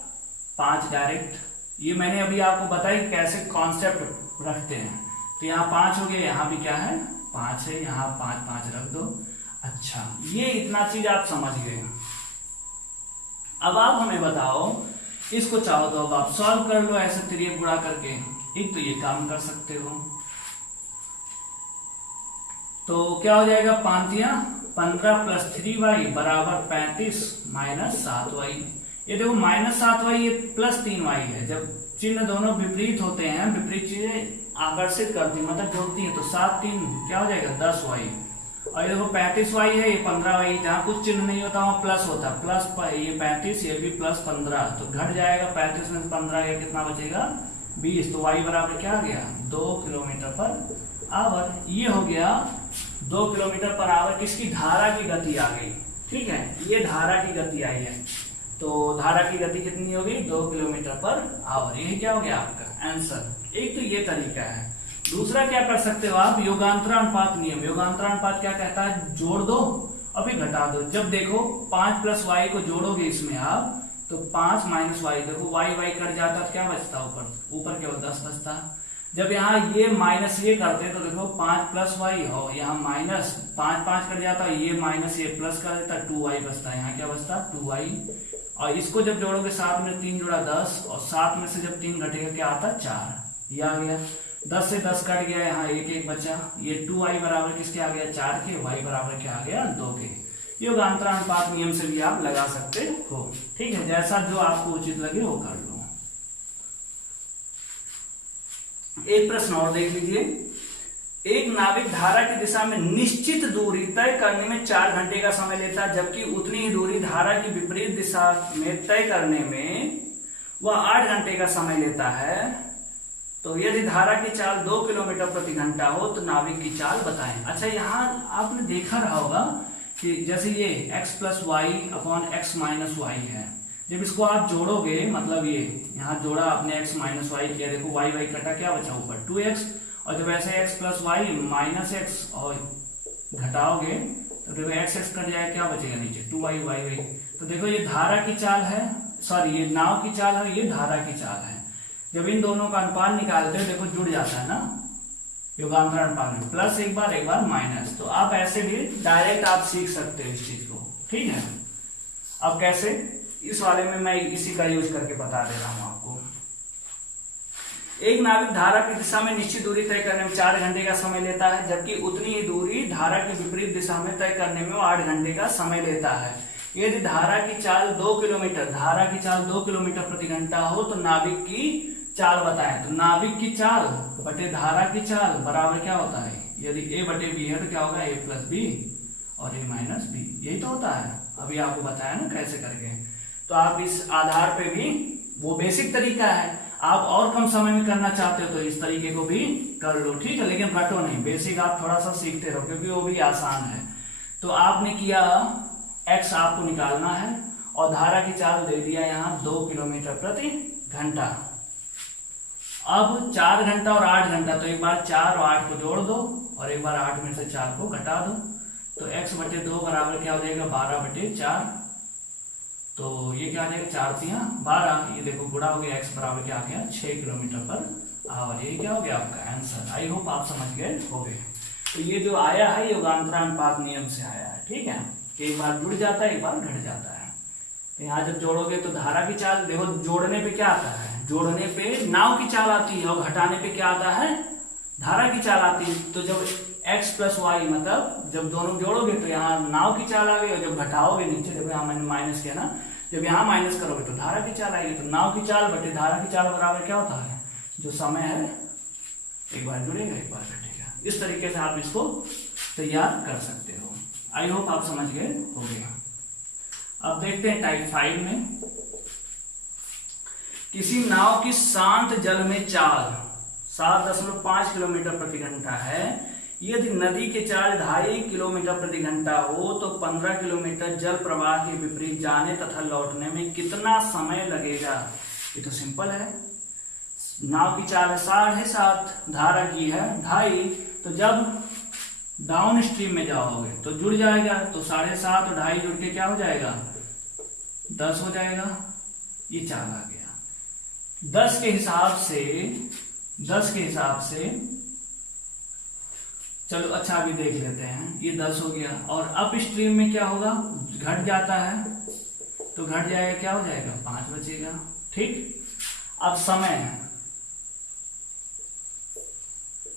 5 डायरेक्ट, ये मैंने अभी आपको बताया कि कैसे कॉन्सेप्ट रखते हैं, तो यहाँ 5 हो गया, यहाँ भी क्या है 5 है, यहाँ 5 5 रख दो। अच्छा, ये इतना चीज आप समझ गए। अब आप हमें बताओ, इसको चाहो तो अब आप सॉल्व कर लो ऐसे तिर्यक गुणा करके, एक तो ये काम कर सकते हो, तो क्या हो जाएगा, 15 प्लस 3y बराबर 35 माइनस 7y। ये देखो माइनस 7y ये प्लस 3y है, जब चिन्ह दोनों विपरीत होते हैं, विपरीत चीजें आकर्षित करती है मतलब जोड़ती है, तो 7 3 क्या हो जाएगा 10y, और ये देखो 35y है, ये 15y, जहाँ कुछ चिन्ह नहीं होता वहां प्लस होता है, प्लस ये 35, ये भी प्लस 15, तो घट जाएगा 35 में 15 गया, कितना बचेगा 20, तो y बराबर क्या आ गया 2 किलोमीटर पर आवर। ये हो गया 2 किलोमीटर पर आवर किसकी, धारा की गति आ गई, ठीक है, ये धारा की गति आई है, तो धारा की गति कितनी होगी 2 किलोमीटर पर आवर, यही क्या हो गया आपका आंसर। एक तो ये तरीका है। दूसरा क्या कर सकते हो आप, योगांतरानुपात नियम। योगांतरानुपात क्या कहता है, जोड़ दो और फिर घटा दो। जब देखो 5 प्लस वाई को जोड़ोगे इसमें आप, तो 5 माइनस वाई, देखो वाई वाई कट जाता तो क्या बचता, ऊपर केवल 10 बचता। जब यहाँ ये माइनस ये करते तो देखो 5 प्लस वाई हो, यहाँ माइनस 5 5 कट जाता, ये माइनस ये प्लस कर देता, 2y बचता है, यहाँ क्या बचता 2y, और इसको जब जोड़ोगे 7 में 3 जोड़ा 10, और 7 में से जब 3 घटेगा क्या आता 4, ये आ गया। 10 से 10 कट गया, यहाँ 1 1 बचा, ये 2y बराबर किसके आ गया 4 के, y बराबर क्या आ गया 2 के। योगांतरानुपात नियम से भी आप लगा सकते हो, ठीक है, जैसा जो आपको उचित लगे वो कर लो। एक प्रश्न और देख लीजिए, एक नाविक धारा की दिशा में निश्चित दूरी तय करने में 4 घंटे का समय लेता है, जबकि उतनी ही दूरी धारा की विपरीत दिशा में तय करने में वह 8 घंटे का समय लेता है। तो यदि धारा की चाल 2 किलोमीटर प्रति घंटा हो तो नाविक की चाल बताएं। अच्छा, यहाँ आपने देखा रहा होगा कि जैसे ये x plus y upon x minus y है, जब इसको आप जोड़ोगे, मतलब ये यहाँ जोड़ा आपने x माइनस वाई किया, देखो y y कटा, क्या बचा ऊपर 2x, और जब ऐसे x plus y minus x और घटाओगे तो देखो x x कट जाएगा, क्या बचेगा नीचे 2y y y। तो देखो ये धारा की चाल है, सॉरी ये नाव की चाल है, ये धारा की चाल है। जब इन दोनों का अनुपात निकालते हो देखो जुड़ जाता है ना योगांतर अनुपात में, प्लस एक बार माइनस। तो आप ऐसे भी डायरेक्ट आप सीख सकते हो इस चीज को, ठीक है। अब कैसे, इस वाले में मैं इसी का यूज करके बता दे रहा हूं आपको। एक नाविक धारा की दिशा में निश्चित दूरी तय करने में 4 घंटे का समय लेता है, जबकि उतनी ही दूरी धारा की विपरीत दिशा में तय करने में वो 8 घंटे का समय लेता है। यदि धारा की चाल 2 किलोमीटर, धारा की चाल 2 किलोमीटर प्रति घंटा हो तो नाविक की चाल बताएं। तो नाविक की चाल बटे धारा की चाल बराबर क्या होता है, यदि a बटे b है तो क्या होगा a प्लस बी और a माइनस बी, यही तो होता है। अभी आपको बताया ना कैसे करके। तो आप इस आधार पे भी, वो बेसिक तरीका है, आप और कम समय में करना चाहते हो तो इस तरीके को भी कर लो, ठीक है, लेकिन रटो नहीं, बेसिक आप थोड़ा सा सीखते रहो क्योंकि वो भी आसान है। तो आपने किया x आपको निकालना है और धारा की चाल दे दिया यहाँ 2 किलोमीटर प्रति घंटा। अब 4 घंटा और 8 घंटा, तो एक बार 4 और 8 को जोड़ दो और एक बार 8 में से 4 को घटा दो, तो x बटे 2 बराबर क्या हो जाएगा 12 बटे 4। तो ये क्या आ जाएगा 4 3 12, ये देखो गुणा हो गया, x बराबर क्या आ गया 6 किलोमीटर पर आवर। ये क्या हो गया आपका आंसर। आई होप आप समझ गए होंगे। तो ये जो आया है योगांतरानुपात नियम से आया है, ठीक है, एक बार जुड़ जाता है एक बार घट जाता है। तो यहाँ जब जोड़ोगे तो धारा की चाल, देखो जोड़ने पे क्या आता है, जोड़ने पे नाव की चाल आती है और घटाने पे क्या आता है धारा की चाल आती है। तो जब x प्लस वाई, मतलब जब दोनों जोड़ोगे तो यहाँ नाव की चाल आ गई, और जब घटाओगे नीचे देखो यहाँ मैंने माइनस किया ना, जब यहाँ माइनस करोगे तो धारा की चाल आएगी। तो नाव की चाल बटे धारा की चाल बराबर क्या होता है, जो समय है एक बार जुड़ेगा एक बार घटेगा। इस तरीके से आप इसको तैयार कर सकते हो। आई होप आप समझ गए होंगे। अब देखते हैं टाइप 5 में। किसी नाव की शांत जल में चाल 7.5 किलोमीटर प्रति घंटा है। यदि नदी के चाल 2.5 किलोमीटर प्रति घंटा हो तो 15 किलोमीटर जल प्रवाह के विपरीत जाने तथा लौटने में कितना समय लगेगा। ये तो सिंपल है। नाव की चाल है 7.5, धारा की है 2.5, तो जब डाउन स्ट्रीम में जाओगे तो जुड़ जाएगा, तो 7.5 और 2.5 जुड़ के क्या हो जाएगा, 10 हो जाएगा। ये चाल आ गया। 10 के हिसाब से चलो अच्छा अभी देख लेते हैं। ये 10 हो गया, और अप स्ट्रीम में क्या होगा, घट जाता है, तो घट जाएगा, क्या हो जाएगा, 5 बचेगा। ठीक, अब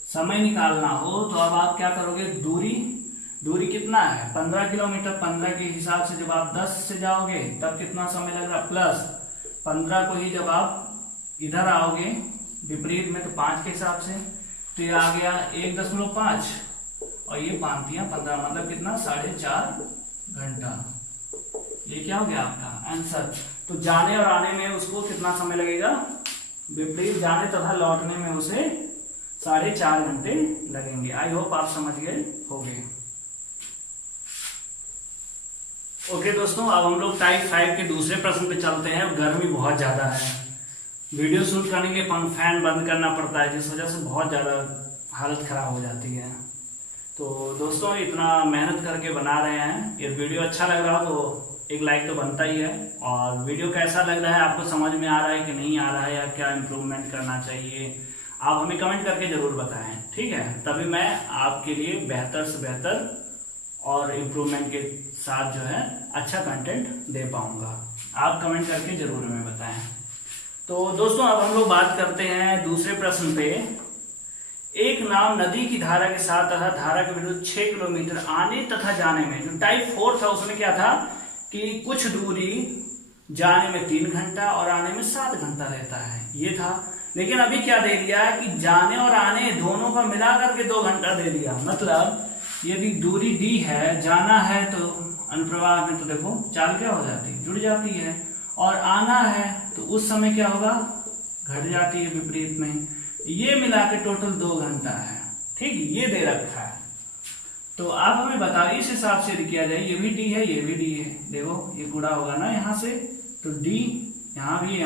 समय निकालना हो तो अब आप क्या करोगे, दूरी कितना है, 15 किलोमीटर। 15 के हिसाब से जब आप 10 से जाओगे तब कितना समय लग रहा, प्लस 15 को ही जब आप इधर आओगे विपरीत में तो 5 के हिसाब से, तो ये आ गया 1.5 और ये 5 या 15, मतलब कितना, 4.5 घंटा। ये क्या हो गया आपका आंसर। तो जाने और आने में उसको कितना समय लगेगा, विपरीत जाने तथा लौटने में उसे 4.5 घंटे लगेंगे। आई होप आप समझ गए होंगे। ओके दोस्तों, अब हम लोग टाइप 5 के दूसरे प्रश्न पे चलते हैं। गर्मी बहुत ज्यादा है, वीडियो शूट करने के फैन बंद करना पड़ता है, जिस वजह से बहुत ज्यादा हालत खराब हो जाती है। तो दोस्तों इतना मेहनत करके बना रहे हैं, ये वीडियो अच्छा लग रहा हो तो एक लाइक तो बनता ही है। और वीडियो कैसा लग रहा है, आपको समझ में आ रहा है कि नहीं आ रहा है, या क्या इम्प्रूवमेंट करना चाहिए, आप हमें कमेंट करके जरूर बताएं। ठीक है, तभी मैं आपके लिए बेहतर से बेहतर और इम्प्रूवमेंट के साथ जो है अच्छा कंटेंट दे पाऊंगा। आप कमेंट करके जरूर हमें बताएं। तो दोस्तों अब हम लोग बात करते हैं दूसरे प्रश्न पे। एक नाव नदी की धारा के साथ तथा धारा के विरुद्ध 6 किलोमीटर आने तथा जाने में, जो टाइप 4 था उसमें क्या था कि कुछ दूरी जाने में 3 घंटा और आने में 7 घंटा रहता है, ये था। लेकिन अभी क्या दे दिया है कि जाने और आने दोनों का मिला करके 2 घंटा दे दिया। मतलब यदि दूरी दी है, जाना है तो अनुप्रवाह में तो देखो चाल क्या हो जाती है, जुड़ जाती है, और आना है तो उस समय क्या होगा, घट जाती है विपरीत में। ये मिला के टोटल 2 घंटा है। ठीक, ये दे रखा है। तो आप हमें बताओ इस हिसाब से किया जाए, ये भी डी है, ये भी डी है, देखो ये गुणा होगा ना यहाँ से, तो डी यहाँ भी है,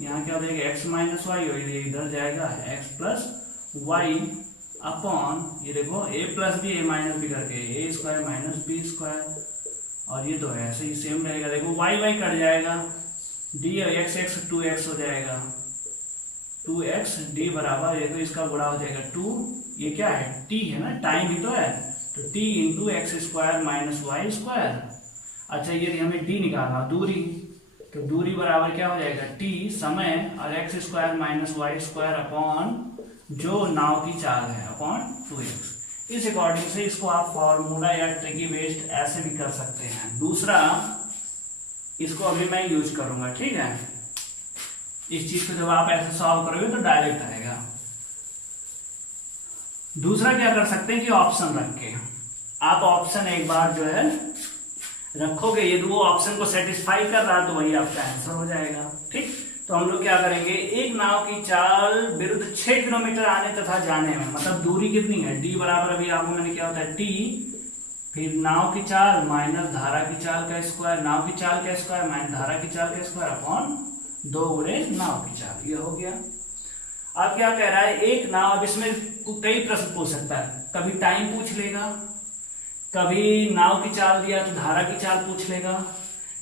यहाँ क्या हो जाएगा, एक्स माइनस वाई, और ये इधर जाएगा एक्स प्लस वाई अपॉन, ये देखो ए प्लस बी ए माइनस बी करके ए स्क्वायर माइनस बी स्क्वायर, और ये तो ऐसे ही सेम रहेगा। देखो वाई वाई कट जाएगा, डी और एक्स एक्स 2x हो जाएगा, 2x डी बराबर, ये तो इसका गुणा हो जाएगा 2, ये क्या है, t है ना, टाइम ही तो है, तो t into x square minus y square. अच्छा ये हमें d निकालना, दूरी, तो दूरी बराबर क्या हो जाएगा, t समय और x square minus y square upon जो नाव की चाल है अपॉन 2x। इस अकॉर्डिंग से इसको आप फॉर्मूला या ट्रिकी बेस्ड ऐसे भी कर सकते हैं। दूसरा इसको अभी मैं यूज करूंगा, ठीक है। इस चीज को जब आप ऐसे सॉल्व करोगे तो डायरेक्ट आएगा। दूसरा क्या कर सकते हैं कि ऑप्शन रख के आप ऑप्शन एक बार जो है रखोगे, यदि वो ऑप्शन को सेटिस्फाई कर रहा है तो वही आपका आंसर हो जाएगा। ठीक, तो हम लोग क्या करेंगे, एक नाव की चाल विरुद्ध 6 किलोमीटर आने तथा जाने में, मतलब दूरी कितनी है, डी बराबर, अभी आपको मैंने क्या होता है टी, फिर नाव की चाल माइनस धारा की चाल का स्क्वायर, नाव की चाल का स्क्वायर माइनस धारा की चाल का स्क्वायर अपॉन 2 गुणे नाव की चाल, ये हो गया। अब क्या कह रहा है, एक नाव, अब इसमें कई प्रश्न पूछ सकता है, कभी टाइम पूछ लेगा, कभी नाव की चाल दिया तो धारा की चाल पूछ लेगा,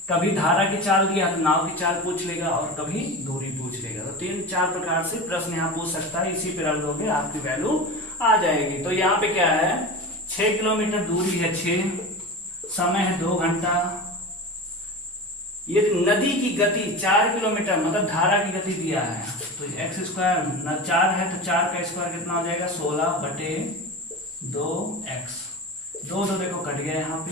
कभी धारा की चाल दिया तो नाव की चाल पूछ लेगा, और कभी दूरी पूछ लेगा। तो 3-4 प्रकार से प्रश्न यहाँ पूछ सकता है। इसी पे रख दोगे आपकी वैल्यू आ जाएगी। तो यहाँ पे क्या है, 6 किलोमीटर दूरी है 6, समय है 2 घंटा। ये नदी की गति 4 किलोमीटर, मतलब धारा की गति दिया है, तो एक्स स्क्वायर 4 है तो 4 का स्क्वायर कितना हो जाएगा, 16/2x। 2 देखो कट गया यहाँ पे,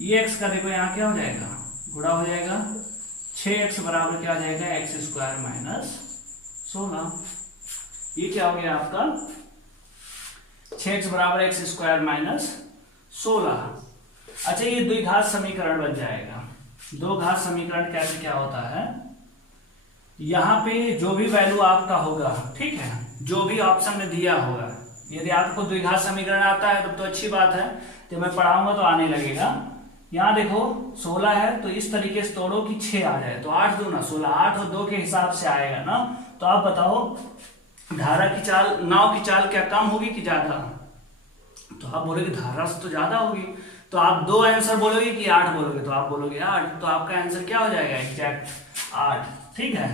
ये x का देखो यहाँ क्या हो जाएगा, गुणा हो जाएगा, 6x बराबर क्या आ जाएगा, एक्स स्क्वायर माइनस 16। ये क्या हो गया आपका, 6x बराबर एक्स स्क्वायर माइनस 16। अच्छा, ये द्विघात समीकरण बन जाएगा। दो घात समीकरण कैसे क्या होता है, यहाँ पे जो भी वैल्यू आपका होगा, ठीक है, जो भी ऑप्शन में दिया होगा, यदि आपको द्विघात समीकरण आता है तो अच्छी बात है, तो मैं पढ़ाऊंगा तो आने लगेगा। यहाँ देखो 16 है तो इस तरीके से तोड़ो कि 6 आ जाए, तो 8 दूना 16, 8 और 2 के हिसाब से आएगा ना। तो आप बताओ धारा की चाल, नाव की चाल क्या कम होगी कि ज्यादा? तो आप बोलोगे धारा से तो ज्यादा होगी, तो आप 2 आंसर बोलोगे कि 8 बोलोगे? तो आप बोलोगे 8, तो आपका आंसर क्या हो जाएगा? एग्जैक्ट 8, ठीक है,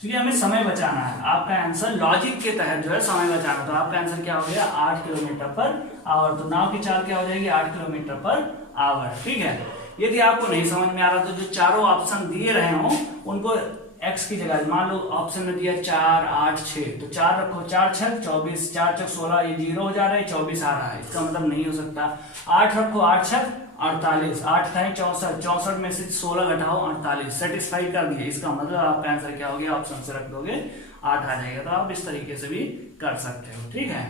क्योंकि हमें समय बचाना है। आपका आंसर लॉजिक के तहत जो है समय बचाना, तो आपका आंसर क्या हो गया? 8 किलोमीटर पर आवर। तो नाव की चाल क्या हो जाएगी? 8 किलोमीटर पर आवर, ठीक है। यदि आपको नहीं समझ में आ रहा तो जो चारों ऑप्शन दिए रहे हो उनको x की जगह, मान लो ऑप्शन में दिया 4, 8, 6, तो 4 रखो, 4 छक 24, 4 चक 16, ये 0 हो जा रहा है, 24 आ रहा है, इसका मतलब नहीं हो सकता। 8 रखो, 8 छक 48, 8 था 64, 64 में से 16 घटाओ 48, सेटिस्फाई कर दिए, इसका मतलब आपका आंसर क्या हो गया? ऑप्शन से रख दोगे 8 आ जाएगा। तो आप इस तरीके से भी कर सकते हो, ठीक है।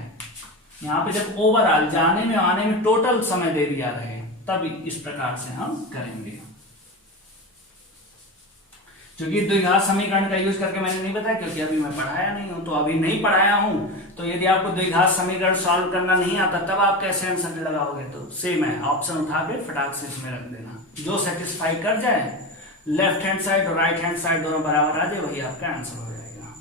यहाँ पे जब ओवरऑल जाने में आने में टोटल समय दे दिया रहे तब इस प्रकार से हम करेंगे। क्योंकि द्विघात समीकरण का यूज करके मैंने नहीं बताया, क्योंकि अभी मैं पढ़ाया नहीं हूं, तो अभी नहीं पढ़ाया हूं, तो यदि आपको द्विघात समीकरण सॉल्व करना नहीं आता तब आप कैसे आंसर लगाओगे? तो सेम है, ऑप्शन उठा के फटाक से इसमें रख देना, जो सेटिस्फाई कर जाए, लेफ्ट हैंड साइड और राइट हैंड साइड दोनों बराबर आ जाए, वही आपका आंसर हो जाएगा।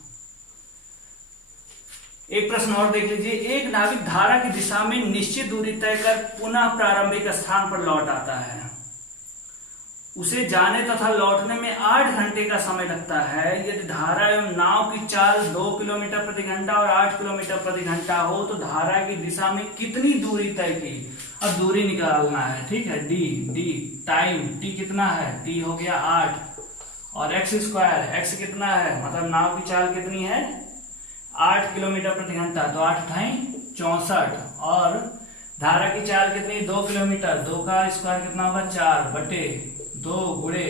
एक प्रश्न और देख लीजिए। एक नाविक धारा की दिशा में निश्चित दूरी तय कर पुनः प्रारंभिक स्थान पर लौट आता है, उसे जाने तथा लौटने में 8 घंटे का समय लगता है। यदि धारा एवं नाव की चाल 2 किलोमीटर प्रति घंटा और 8 किलोमीटर प्रति घंटा हो तो धारा की दिशा में कितनी दूरी तय की? अब दूरी निकालना है, ठीक है। डी टाइम, टी कितना है? टी हो गया 8, और एक्स स्क्वायर, एक्स कितना है, मतलब नाव की चाल कितनी है? 8 किलोमीटर प्रति घंटा, तो 8 ठाई 64, और धारा की चाल कितनी? 2 किलोमीटर, 2 का स्क्वायर कितना होगा? 4 बटे 2 गुणे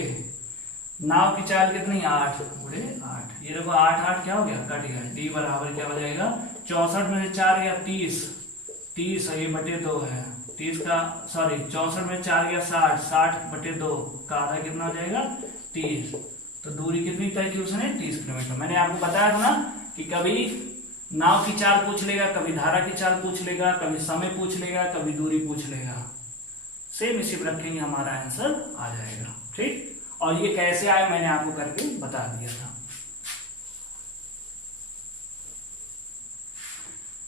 नाव की चाल कितनी? 8 गुणे 8, ये देखो 8 8 क्या हो गया? कट गया। डी बराबर क्या हो जाएगा? 64 में से 4 गया 30 और ये बटे 2 है, 30 का सॉरी 64 में 4 गया 60, 60 बटे 2 का आधा कितना हो जाएगा? 30। तो दूरी कितनी तय की उसने? 30 किलोमीटर। मैंने आपको बताया था ना कि कभी नाव की चाल पूछ लेगा, कभी धारा की चाल पूछ लेगा, कभी समय पूछ लेगा, कभी दूरी पूछ लेगा। सेम इसी पर रखेंगे, हमारा आंसर आ जाएगा, ठीक। और ये कैसे आए मैंने आपको करके बता दिया था।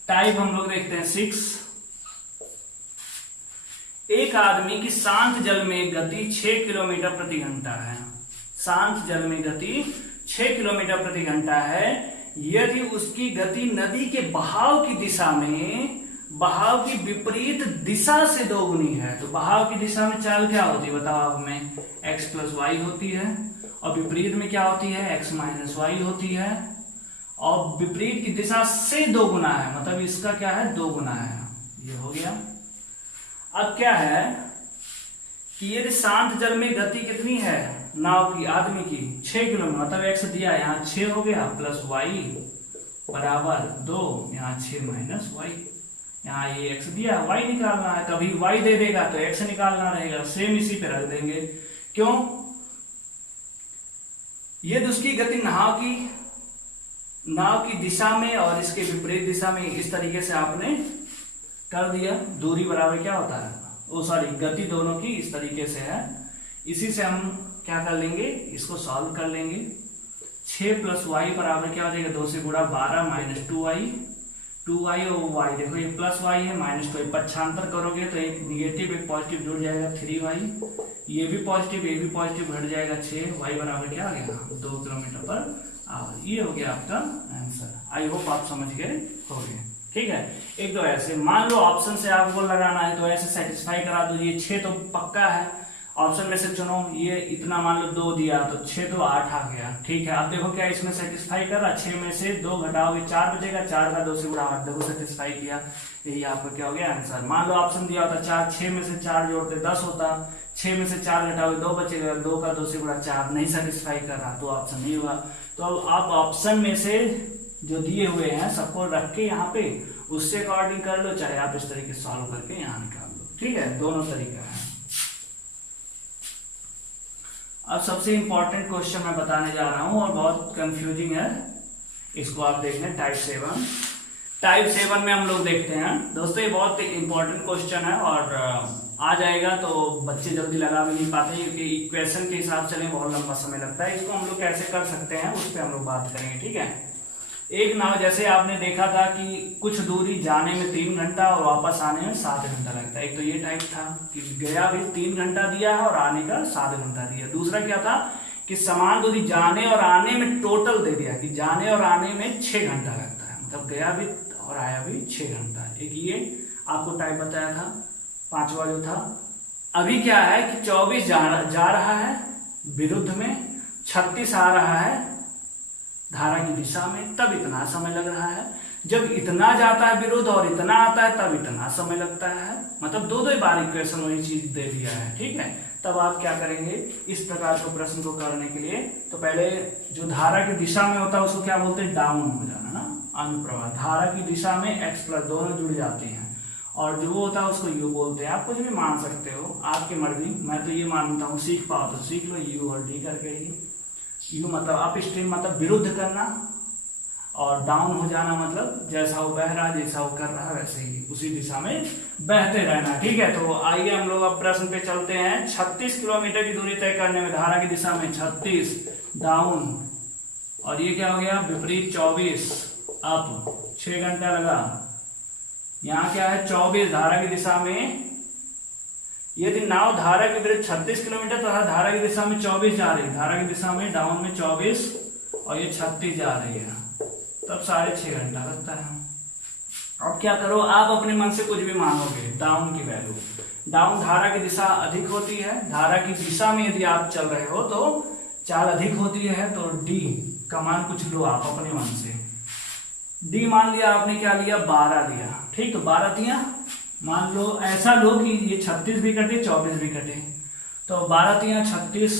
टाइप हम लोग देखते हैं 6। एक आदमी की शांत जल में गति 6 किलोमीटर प्रति घंटा है। शांत जल में गति 6 किलोमीटर प्रति घंटा है। यदि उसकी गति नदी के बहाव की दिशा में बहाव की विपरीत दिशा से दोगुनी है, तो बहाव की दिशा में चाल क्या होती है बताओ आप में? x प्लस वाई होती है, और विपरीत में क्या होती है? x माइनस वाई होती है, और विपरीत की दिशा से दोगुना है, मतलब इसका क्या है? दोगुना है। ये हो गया। अब क्या है कि यदि शांत जल में गति कितनी है नाव की, आदमी की? 6 किलोमीटर, मतलब x दिया, यहाँ 6 हो गया, प्लस वाई बराबर 2, यहाँ 6 माइनस वाई, यहाँ ये x दिया, y निकालना है, कभी y दे देगा तो x निकालना रहेगा, सेम इसी पे रख देंगे। क्यों? यदि उसकी गति नाव की दिशा में और इसके विपरीत दिशा में, इस तरीके से आपने कर दिया, दूरी बराबर क्या होता है? ओ सॉरी, गति दोनों की इस तरीके से है। इसी से हम क्या कर लेंगे? इसको सॉल्व कर लेंगे। 6 प्लस वाई बराबर क्या हो जाएगा? 2 से गुणा 12 माइनस 2y और y, देखो ये प्लस y है माइनस 2, पक्षांतर करोगे तो एक निगेटिव एक पॉजिटिव जुड़ जाएगा 3y, ये भी पॉजिटिव घट जाएगा 6y बराबर क्या आ गया? 2 किलोमीटर पर आवर। ये हो गया आपका आंसर। आई होप आप समझ गए होंगे, ठीक है। एक दो ऐसे मान लो ऑप्शन से आपको लगाना है तो ऐसे सेटिस्फाई करा दो। ये 6 तो पक्का है, ऑप्शन में से चुनो। ये इतना मान लो 2 दिया तो 6 तो 8 आ गया, ठीक है। अब देखो क्या इसमें सेटिस्फाई कर रहा? 6 में से 2 घटाओगे 4 बचेगा, 4 का 2 से गुणा 8, देखो सेटिस्फाई किया। यही आपका क्या हो गया? आंसर। मान लो ऑप्शन दिया होता 4, 6 में से 4 जोड़ते 10 होता, 6 में से 4 घटाओगे 2 बचेगा, 2 का 2 से गुणा 4, नहीं सेटिस्फाई कर रहा तो ऑप्शन नहीं हुआ। तो आप ऑप्शन में से जो दिए हुए हैं सबको रख के यहाँ पे उससे अकॉर्डिंग कर लो, चाहे आप इस तरीके सॉल्व करके यहाँ निकाल लो, ठीक है। दोनों तरीका है। अब सबसे इंपॉर्टेंट क्वेश्चन मैं बताने जा रहा हूं और बहुत कंफ्यूजिंग है, इसको आप देख लें। टाइप 7 में हम लोग देखते हैं दोस्तों, ये बहुत इंपॉर्टेंट क्वेश्चन है और आ जाएगा तो बच्चे जल्दी लगा भी नहीं पाते क्योंकि इक्वेशन के हिसाब से बहुत लंबा समय लगता है। इसको हम लोग कैसे कर सकते हैं उस पर हम लोग बात करेंगे, ठीक है। एक नाव, जैसे आपने देखा था कि कुछ दूरी जाने में 3 घंटा और वापस आने में 7 घंटा लगता है। एक तो ये टाइप था कि गया भी 3 घंटा दिया है और आने का 7 घंटा दिया। दूसरा क्या था कि समान दूरी जाने और आने में टोटल दे दिया कि जाने और आने में 6 घंटा लगता है, मतलब गया भी और आया भी 6 घंटा। एक ये आपको टाइप बताया था, पांचवा जो था। अभी क्या है कि 24 जा रहा है विरुद्ध में, 36 आ रहा है धारा की दिशा में, तब इतना समय लग रहा है। जब इतना जाता है विरुद्ध और इतना आता है तब इतना समय लगता है। मतलब दो बार इक्वेशन वही चीज दे दिया है, ठीक है। तब आप क्या करेंगे इस प्रकार के प्रश्न को करने के लिए, तो पहले जो धारा की दिशा में होता है उसको क्या बोलते हैं, डाउन हो जाना ना, अनुप्रवाह। धारा की दिशा में x प्लस दोनों जुड़ जाते हैं और जो होता है उसको u बोलते हैं। आप कुछ भी मान सकते हो, आपकी मर्जी। मैं तो ये मानता हूँ, सीख पाओ तो सीख लो, u और d करके ही। यू मतलब अप स्ट्रीम, मतलब विरुद्ध करना, और डाउन हो जाना मतलब जैसा वो बह रहा है, जैसा वो कर रहा है वैसे ही उसी दिशा में बहते रहना, ठीक है। तो आइए हम लोग अब प्रश्न पे चलते हैं। 36 किलोमीटर की दूरी तय करने में धारा की दिशा में 36 डाउन, और ये क्या हो गया विपरीत 24 अप, 6 घंटा लगा। यहाँ क्या है 24 धारा की दिशा में, यदि नाव धारा के विरुद्ध 36 किलोमीटर तो धारा की दिशा में 24 जा रही है, धारा की दिशा में डाउन में 24 और ये 36 जा रही है, तब 6.5 घंटा लगता है। अब क्या करो, आप अपने मन से कुछ भी मानोगे। डाउन की वैल्यू, डाउन धारा की दिशा अधिक होती है, धारा की दिशा में यदि आप चल रहे हो तो चाल अधिक होती है, तो डी का मान कुछ लो आप अपने मन से। डी मान लिया आपने, क्या लिया 12 लिया, ठीक। तो 12 दिया, मान लो ऐसा लो कि ये 36 भी कटे 24 भी कटे, तो 12 दिया 36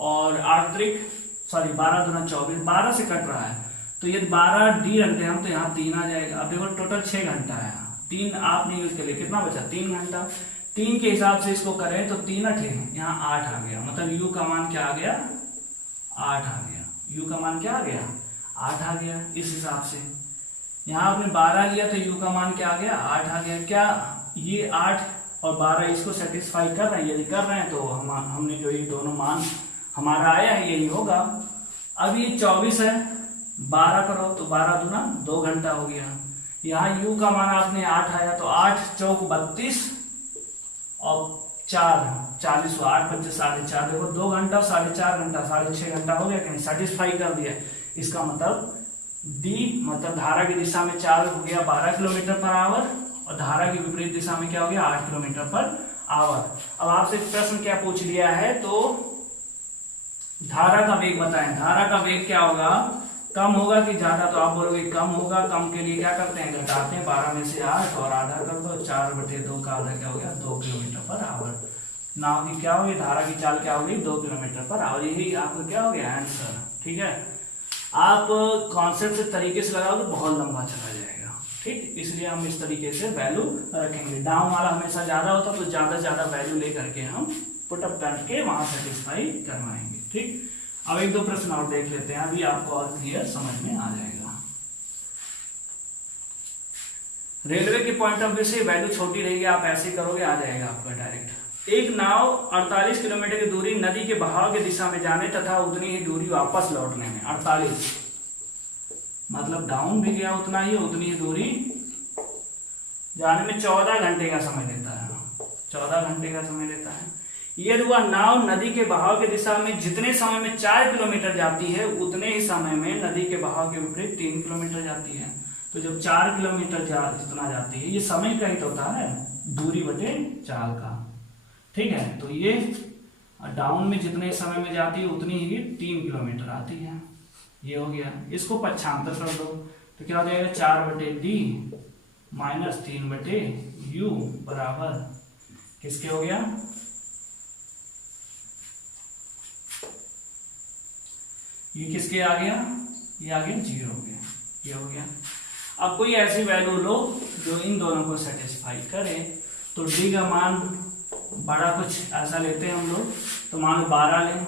और 8 त्रिक 12 दूना 24, 12 से कट रहा है तो ये 12 डी रखते हैं हम, तो यहाँ 3 आ जाएगा। अब देखो टोटल 6 घंटा है, 3 आपने यूज कर लिया, कितना बचा 3 घंटा। 3 के हिसाब से इसको करें तो 3 8 यहाँ 8 आ गया, मतलब यू का मान क्या आ गया 8 आ गया। यू का मान क्या आ गया 8 आ गया। इस हिसाब से यहाँ आपने 12 लिया तो यू का मान क्या आ गया 8 आ गया। क्या ये 8 और 12 इसको सेटिस्फाई कर रहे हैं? यदि कर रहे हैं तो हमने जो ये दोनों मान हमारा आया है यही होगा। अब ये 24 है, 12 करो तो 12 दूना 2 घंटा हो गया। यहाँ u का मान आपने 8 आया तो 8 चौक 32 और 4 40 हुआ, 8 बच्चे 4.5, देखो 2 घंटा 4.5 घंटा 6.5 घंटा हो गया, कहीं सेटिस्फाई कर दिया। इसका मतलब डी मतलब धारा की दिशा में चाल हो गया 12 किलोमीटर पर आवर और धारा की विपरीत दिशा में क्या हो गया 8 किलोमीटर पर आवर। अब आपसे प्रश्न क्या पूछ लिया है, तो धारा का वेग बताएं। धारा का वेग क्या होगा, कम होगा कि ज्यादा? तो आप बोलोगे कम होगा। कम के लिए क्या करते हैं, घटाते हैं 12 में से 8 और आधा कर दो, 4/2 का आधा क्या हो गया 2 किलोमीटर पर आवर। नाव की क्या होगी, धारा की चाल क्या होगी 2 किलोमीटर पर आवर। यही आपको क्या हो गया आंसर, ठीक है। आप कॉन्सेप्ट से तरीके से लगाओगे तो बहुत लंबा चला जाएगा, ठीक। इसलिए हम इस तरीके से वैल्यू रखेंगे। डाउन वाला हमेशा ज्यादा होता तो ज्यादा से ज्यादा वैल्यू लेकर के हम पुटअप करके वहां सेटिस्फाई करवाएंगे, ठीक। अब 1-2 प्रश्न और देख लेते हैं, अभी आपको और क्लियर समझ में आ जाएगा। रेलवे के पॉइंट ऑफ व्यू से वैल्यू छोटी रहेगी, आप ऐसे करोगे आ जाएगा आपका डायरेक्ट। एक नाव 48 किलोमीटर की दूरी नदी के बहाव की दिशा में जाने तथा उतनी ही दूरी वापस लौटने में, 48 मतलब डाउन भी गया उतना ही, उतनी ही दूरी जाने में 14 घंटे का समय लेता है, 14 घंटे का समय लेता है। यदि वह नाव नदी के बहाव की दिशा में जितने समय में 4 किलोमीटर जाती है उतने ही समय में नदी के बहाव के विपरीत 3 किलोमीटर जाती है। तो जब 4 किलोमीटर जितना जाती है, ये समय का ही होता है, दूरी बटे चाल का, ठीक है। तो ये डाउन में जितने समय में जाती है उतनी ही 3 किलोमीटर आती है, ये हो गया। इसको पक्षांतर कर दो तो क्या हो जाएगा 4/d - 3/u बराबर किसके हो गया, ये किसके आ गया, ये आ गया 0 हो गया, ये हो गया। अब कोई ऐसी वैल्यू लो जो इन दोनों को सेटिस्फाई करे। तो डी का मान बड़ा कुछ ऐसा लेते हैं हम लोग, तो मान लो 12 लें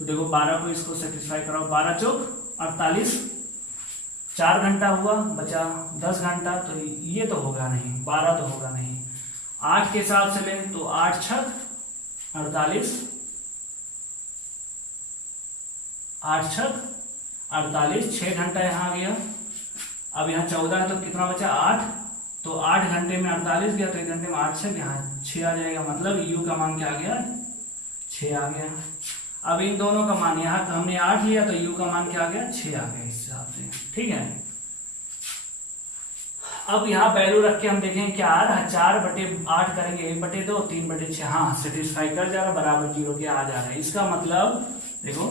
तो देखो 12 को इसको सेटिस्फाई कराओ, 12 चौक 48, 4 घंटा हुआ, बचा 10 घंटा। तो ये तो होगा नहीं, 12 तो होगा नहीं। 8 के हिसाब से ले तो 8 छक 48, 8 छक 48, 6 घंटा यहाँ गया। अब यहाँ 14 है तो कितना बचा 8, तो 8 घंटे में 48 गया, तो 1 घंटे में 8 छक यहाँ 6 आ जाएगा, मतलब यू का मान क्या आ गया 6 आ गया। अब इन दोनों का मान, यहाँ हमने 8 लिया तो यू का मान क्या आ गया 6 आ गया इस हिसाब से, ठीक है। अब यहाँ वैल्यू रख के हम देखेंगे क्या आ रहा है, 4/8 करेंगे 1/2, 3/6, हाँ सेटिस्फाई कर जा रहा, बराबर 0 के आ जा रहा है। इसका मतलब देखो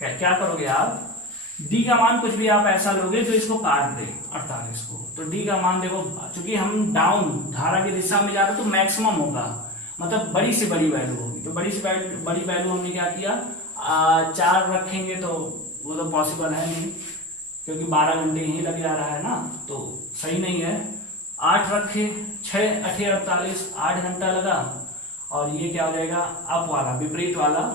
क्या करोगे आप, डी का मान कुछ भी आप ऐसा लोगे जो इसको काट दे 48 को, तो डी का मान देखो, चूंकि हम डाउन धारा की दिशा में जा रहे हैं तो मैक्सिमम होगा, मतलब बड़ी से बड़ी वैल्यू होगी। तो बड़ी से बड़ी वैल्यू हमने क्या किया, 4 रखेंगे तो वो तो पॉसिबल है नहीं, क्योंकि 12 घंटे यही लग जा रहा है ना, तो सही नहीं है। 8 रखे, 6 8 48, 8 घंटा लगा, और ये क्या हो जाएगा अप वाला विपरीत वाला,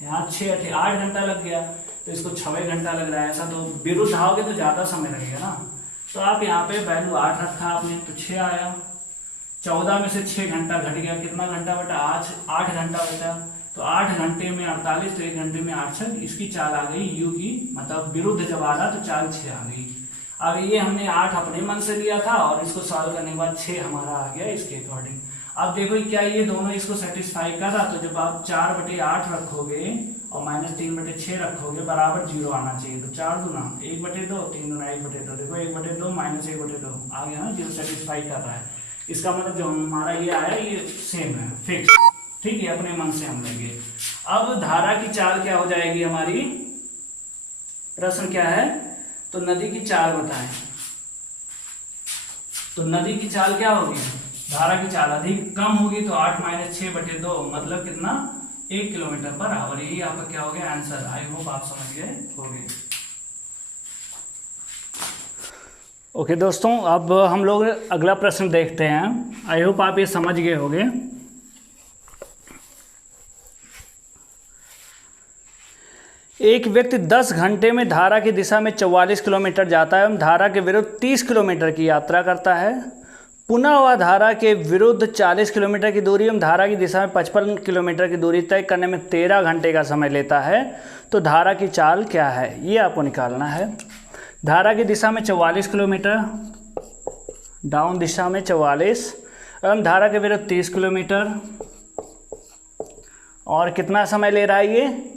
यहाँ 6 8 घंटा लग गया, तो इसको 6 घंटा लग रहा है। ऐसा तो विरुद्ध आओगे तो ज्यादा समय लगेगा ना, तो आप यहाँ पे वैल्यू 8 रखा आपने तो 6 आया। 14 में से 6 घंटा घट गया, कितना घंटा बचा 8 घंटा बचा, तो 8 घंटे में 48, तो 1 घंटे में 8 छक, इसकी चाल आ गई यू की, मतलब विरुद्ध जब आ रहा तो चाल 6 आ गई। अब ये हमने 8 अपने मन से लिया था और इसको सॉल्व करने के बाद 6 हमारा आ गया इसके अकॉर्डिंग। अब देखो क्या ये दोनों इसको सेटिस्फाई कर रहा, तो जब आप 4/8 रखोगे और -3/6 रखोगे बराबर 0 आना चाहिए, तो 4 दूना 1/2, 3 दूना 1/2, देखो 1/2 -1/2 आ गया ना, 0 सेटिस्फाई कर रहा है। इसका मतलब जो हमारा ये आया ये सेम है, फिक्स, ठीक है, अपने मन से हम लेंगे। अब धारा की चाल क्या हो जाएगी हमारी, प्रश्न क्या है, तो नदी की चाल बताएं। तो नदी की चाल क्या होगी, धारा की चाल अधिक कम होगी, तो 8 - 6/2 मतलब कितना 1 किलोमीटर पर आवर। यही आपका क्या हो गया आंसर। आई होप आप समझ गए होंगे। ओके दोस्तों, अब हम लोग अगला प्रश्न देखते हैं। आई होप आप ये समझ गए होंगे। एक व्यक्ति 10 घंटे में धारा की दिशा में 44 किलोमीटर जाता है एवं धारा के विरुद्ध 30 किलोमीटर की यात्रा करता है। पुनः वह धारा के विरुद्ध 40 किलोमीटर की दूरी एवं धारा की दिशा में 55 किलोमीटर की दूरी तय करने में 13 घंटे का समय लेता है। तो धारा की चाल क्या है, ये आपको निकालना है। धारा की दिशा में 44 किलोमीटर, डाउन दिशा में 44, एवं धारा के विरुद्ध 30 किलोमीटर, और कितना समय ले रहा है ये,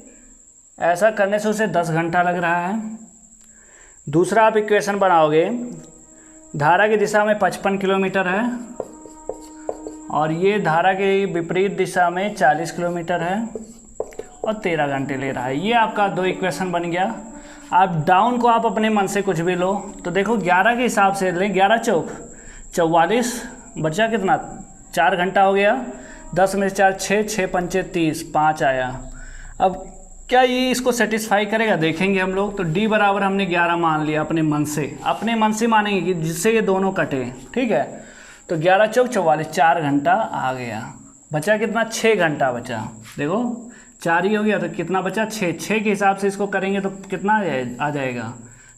ऐसा करने से उसे 10 घंटा लग रहा है। दूसरा आप इक्वेशन बनाओगे, धारा की दिशा में 55 किलोमीटर है और ये धारा के विपरीत दिशा में 40 किलोमीटर है और 13 घंटे ले रहा है। ये आपका 2 इक्वेशन बन गया। आप डाउन को आप अपने मन से कुछ भी लो, तो देखो 11 के हिसाब से लें, 11 चौक 44, बचा कितना 4 घंटा हो गया, 10 में 4 6, 6 पंचे 30, 5 आया। अब क्या ये इसको सेटिस्फाई करेगा, देखेंगे हम लोग। तो डी बराबर हमने 11 मान लिया अपने मन से मानेंगे कि जिससे ये दोनों कटे, ठीक है। तो 11 चौक 44, 4 घंटा आ गया। बचा कितना 6 घंटा बचा, देखो 4 ही हो गया तो कितना बचा 6, 6 के हिसाब से इसको करेंगे तो कितना आ जाएगा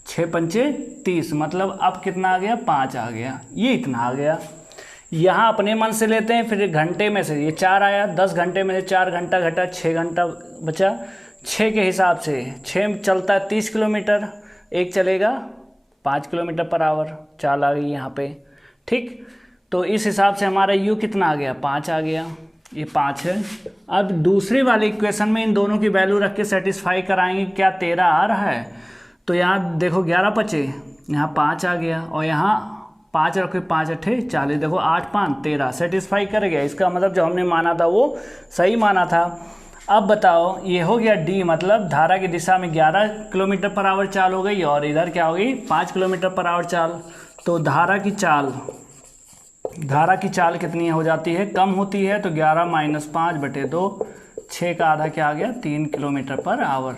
6 पंचे 30, मतलब अब कितना आ गया 5 आ गया, ये इतना आ गया। यहाँ अपने मन से लेते हैं, फिर घंटे में से ये 4 आया, 10 घंटे में से 4 घंटा घटा, 6 घंटा बचा। 6 के हिसाब से 6 चलता है 30 किलोमीटर, 1 चलेगा 5 किलोमीटर पर आवर, चाल आ गई यहाँ पे, ठीक। तो इस हिसाब से हमारा u कितना आ गया 5 आ गया, ये 5 है। अब दूसरी वाली इक्वेशन में इन दोनों की वैल्यू रख के सेटिस्फाई कराएंगे, क्या 13 आ रहा है। तो यहाँ देखो 11 बचे, यहाँ 5 आ गया, और यहाँ 5 रखो, 5 अट्ठे 40, देखो 8 5 13 सेटिस्फाई कर गया। इसका मतलब जो हमने माना था वो सही माना था। अब बताओ, ये हो गया डी, मतलब धारा की दिशा में 11 किलोमीटर पर आवर चाल हो गई और इधर क्या हो गई 5 किलोमीटर पर आवर चाल। तो धारा की चाल कितनी हो जाती है, कम होती है। तो 11 - 5/2, 6 का आधा क्या आ गया 3 किलोमीटर पर आवर।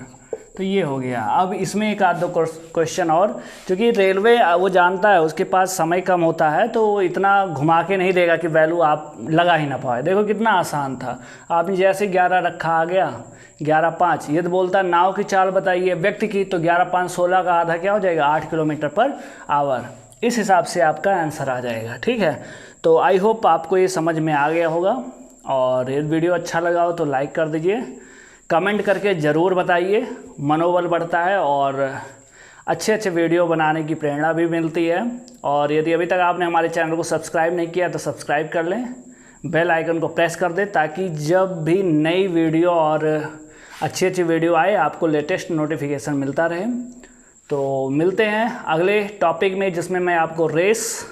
तो ये हो गया। अब इसमें एक आध दो क्वेश्चन और, क्योंकि रेलवे वो जानता है उसके पास समय कम होता है, तो वो इतना घुमा के नहीं देगा कि वैल्यू आप लगा ही ना पाए। देखो कितना आसान था, आपने जैसे 11 रखा आ गया, 11.5। ये तो बोलता है नाव की चाल बताइए व्यक्ति की, तो 11.5 16 का आधा क्या हो जाएगा 8 किलोमीटर पर आवर। इस हिसाब से आपका आंसर आ जाएगा। ठीक है, तो आई होप आपको ये समझ में आ गया होगा, और ये वीडियो अच्छा लगा हो तो लाइक कर दीजिए, कमेंट करके ज़रूर बताइए, मनोबल बढ़ता है और अच्छे अच्छे वीडियो बनाने की प्रेरणा भी मिलती है। और यदि अभी तक आपने हमारे चैनल को सब्सक्राइब नहीं किया तो सब्सक्राइब कर लें, बेल आइकन को प्रेस कर दें, ताकि जब भी नई वीडियो और अच्छी अच्छी वीडियो आए आपको लेटेस्ट नोटिफिकेशन मिलता रहे। तो मिलते हैं अगले टॉपिक में, जिसमें मैं आपको रेस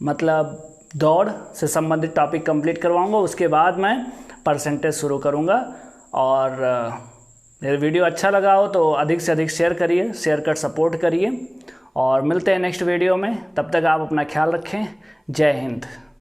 मतलब दौड़ से संबंधित टॉपिक कंप्लीट करवाऊंगा। उसके बाद मैं परसेंटेज शुरू करूंगा। और मेरे वीडियो अच्छा लगा हो तो अधिक से अधिक शेयर करिए, शेयर कर सपोर्ट करिए, और मिलते हैं नेक्स्ट वीडियो में। तब तक आप अपना ख्याल रखें। जय हिंद।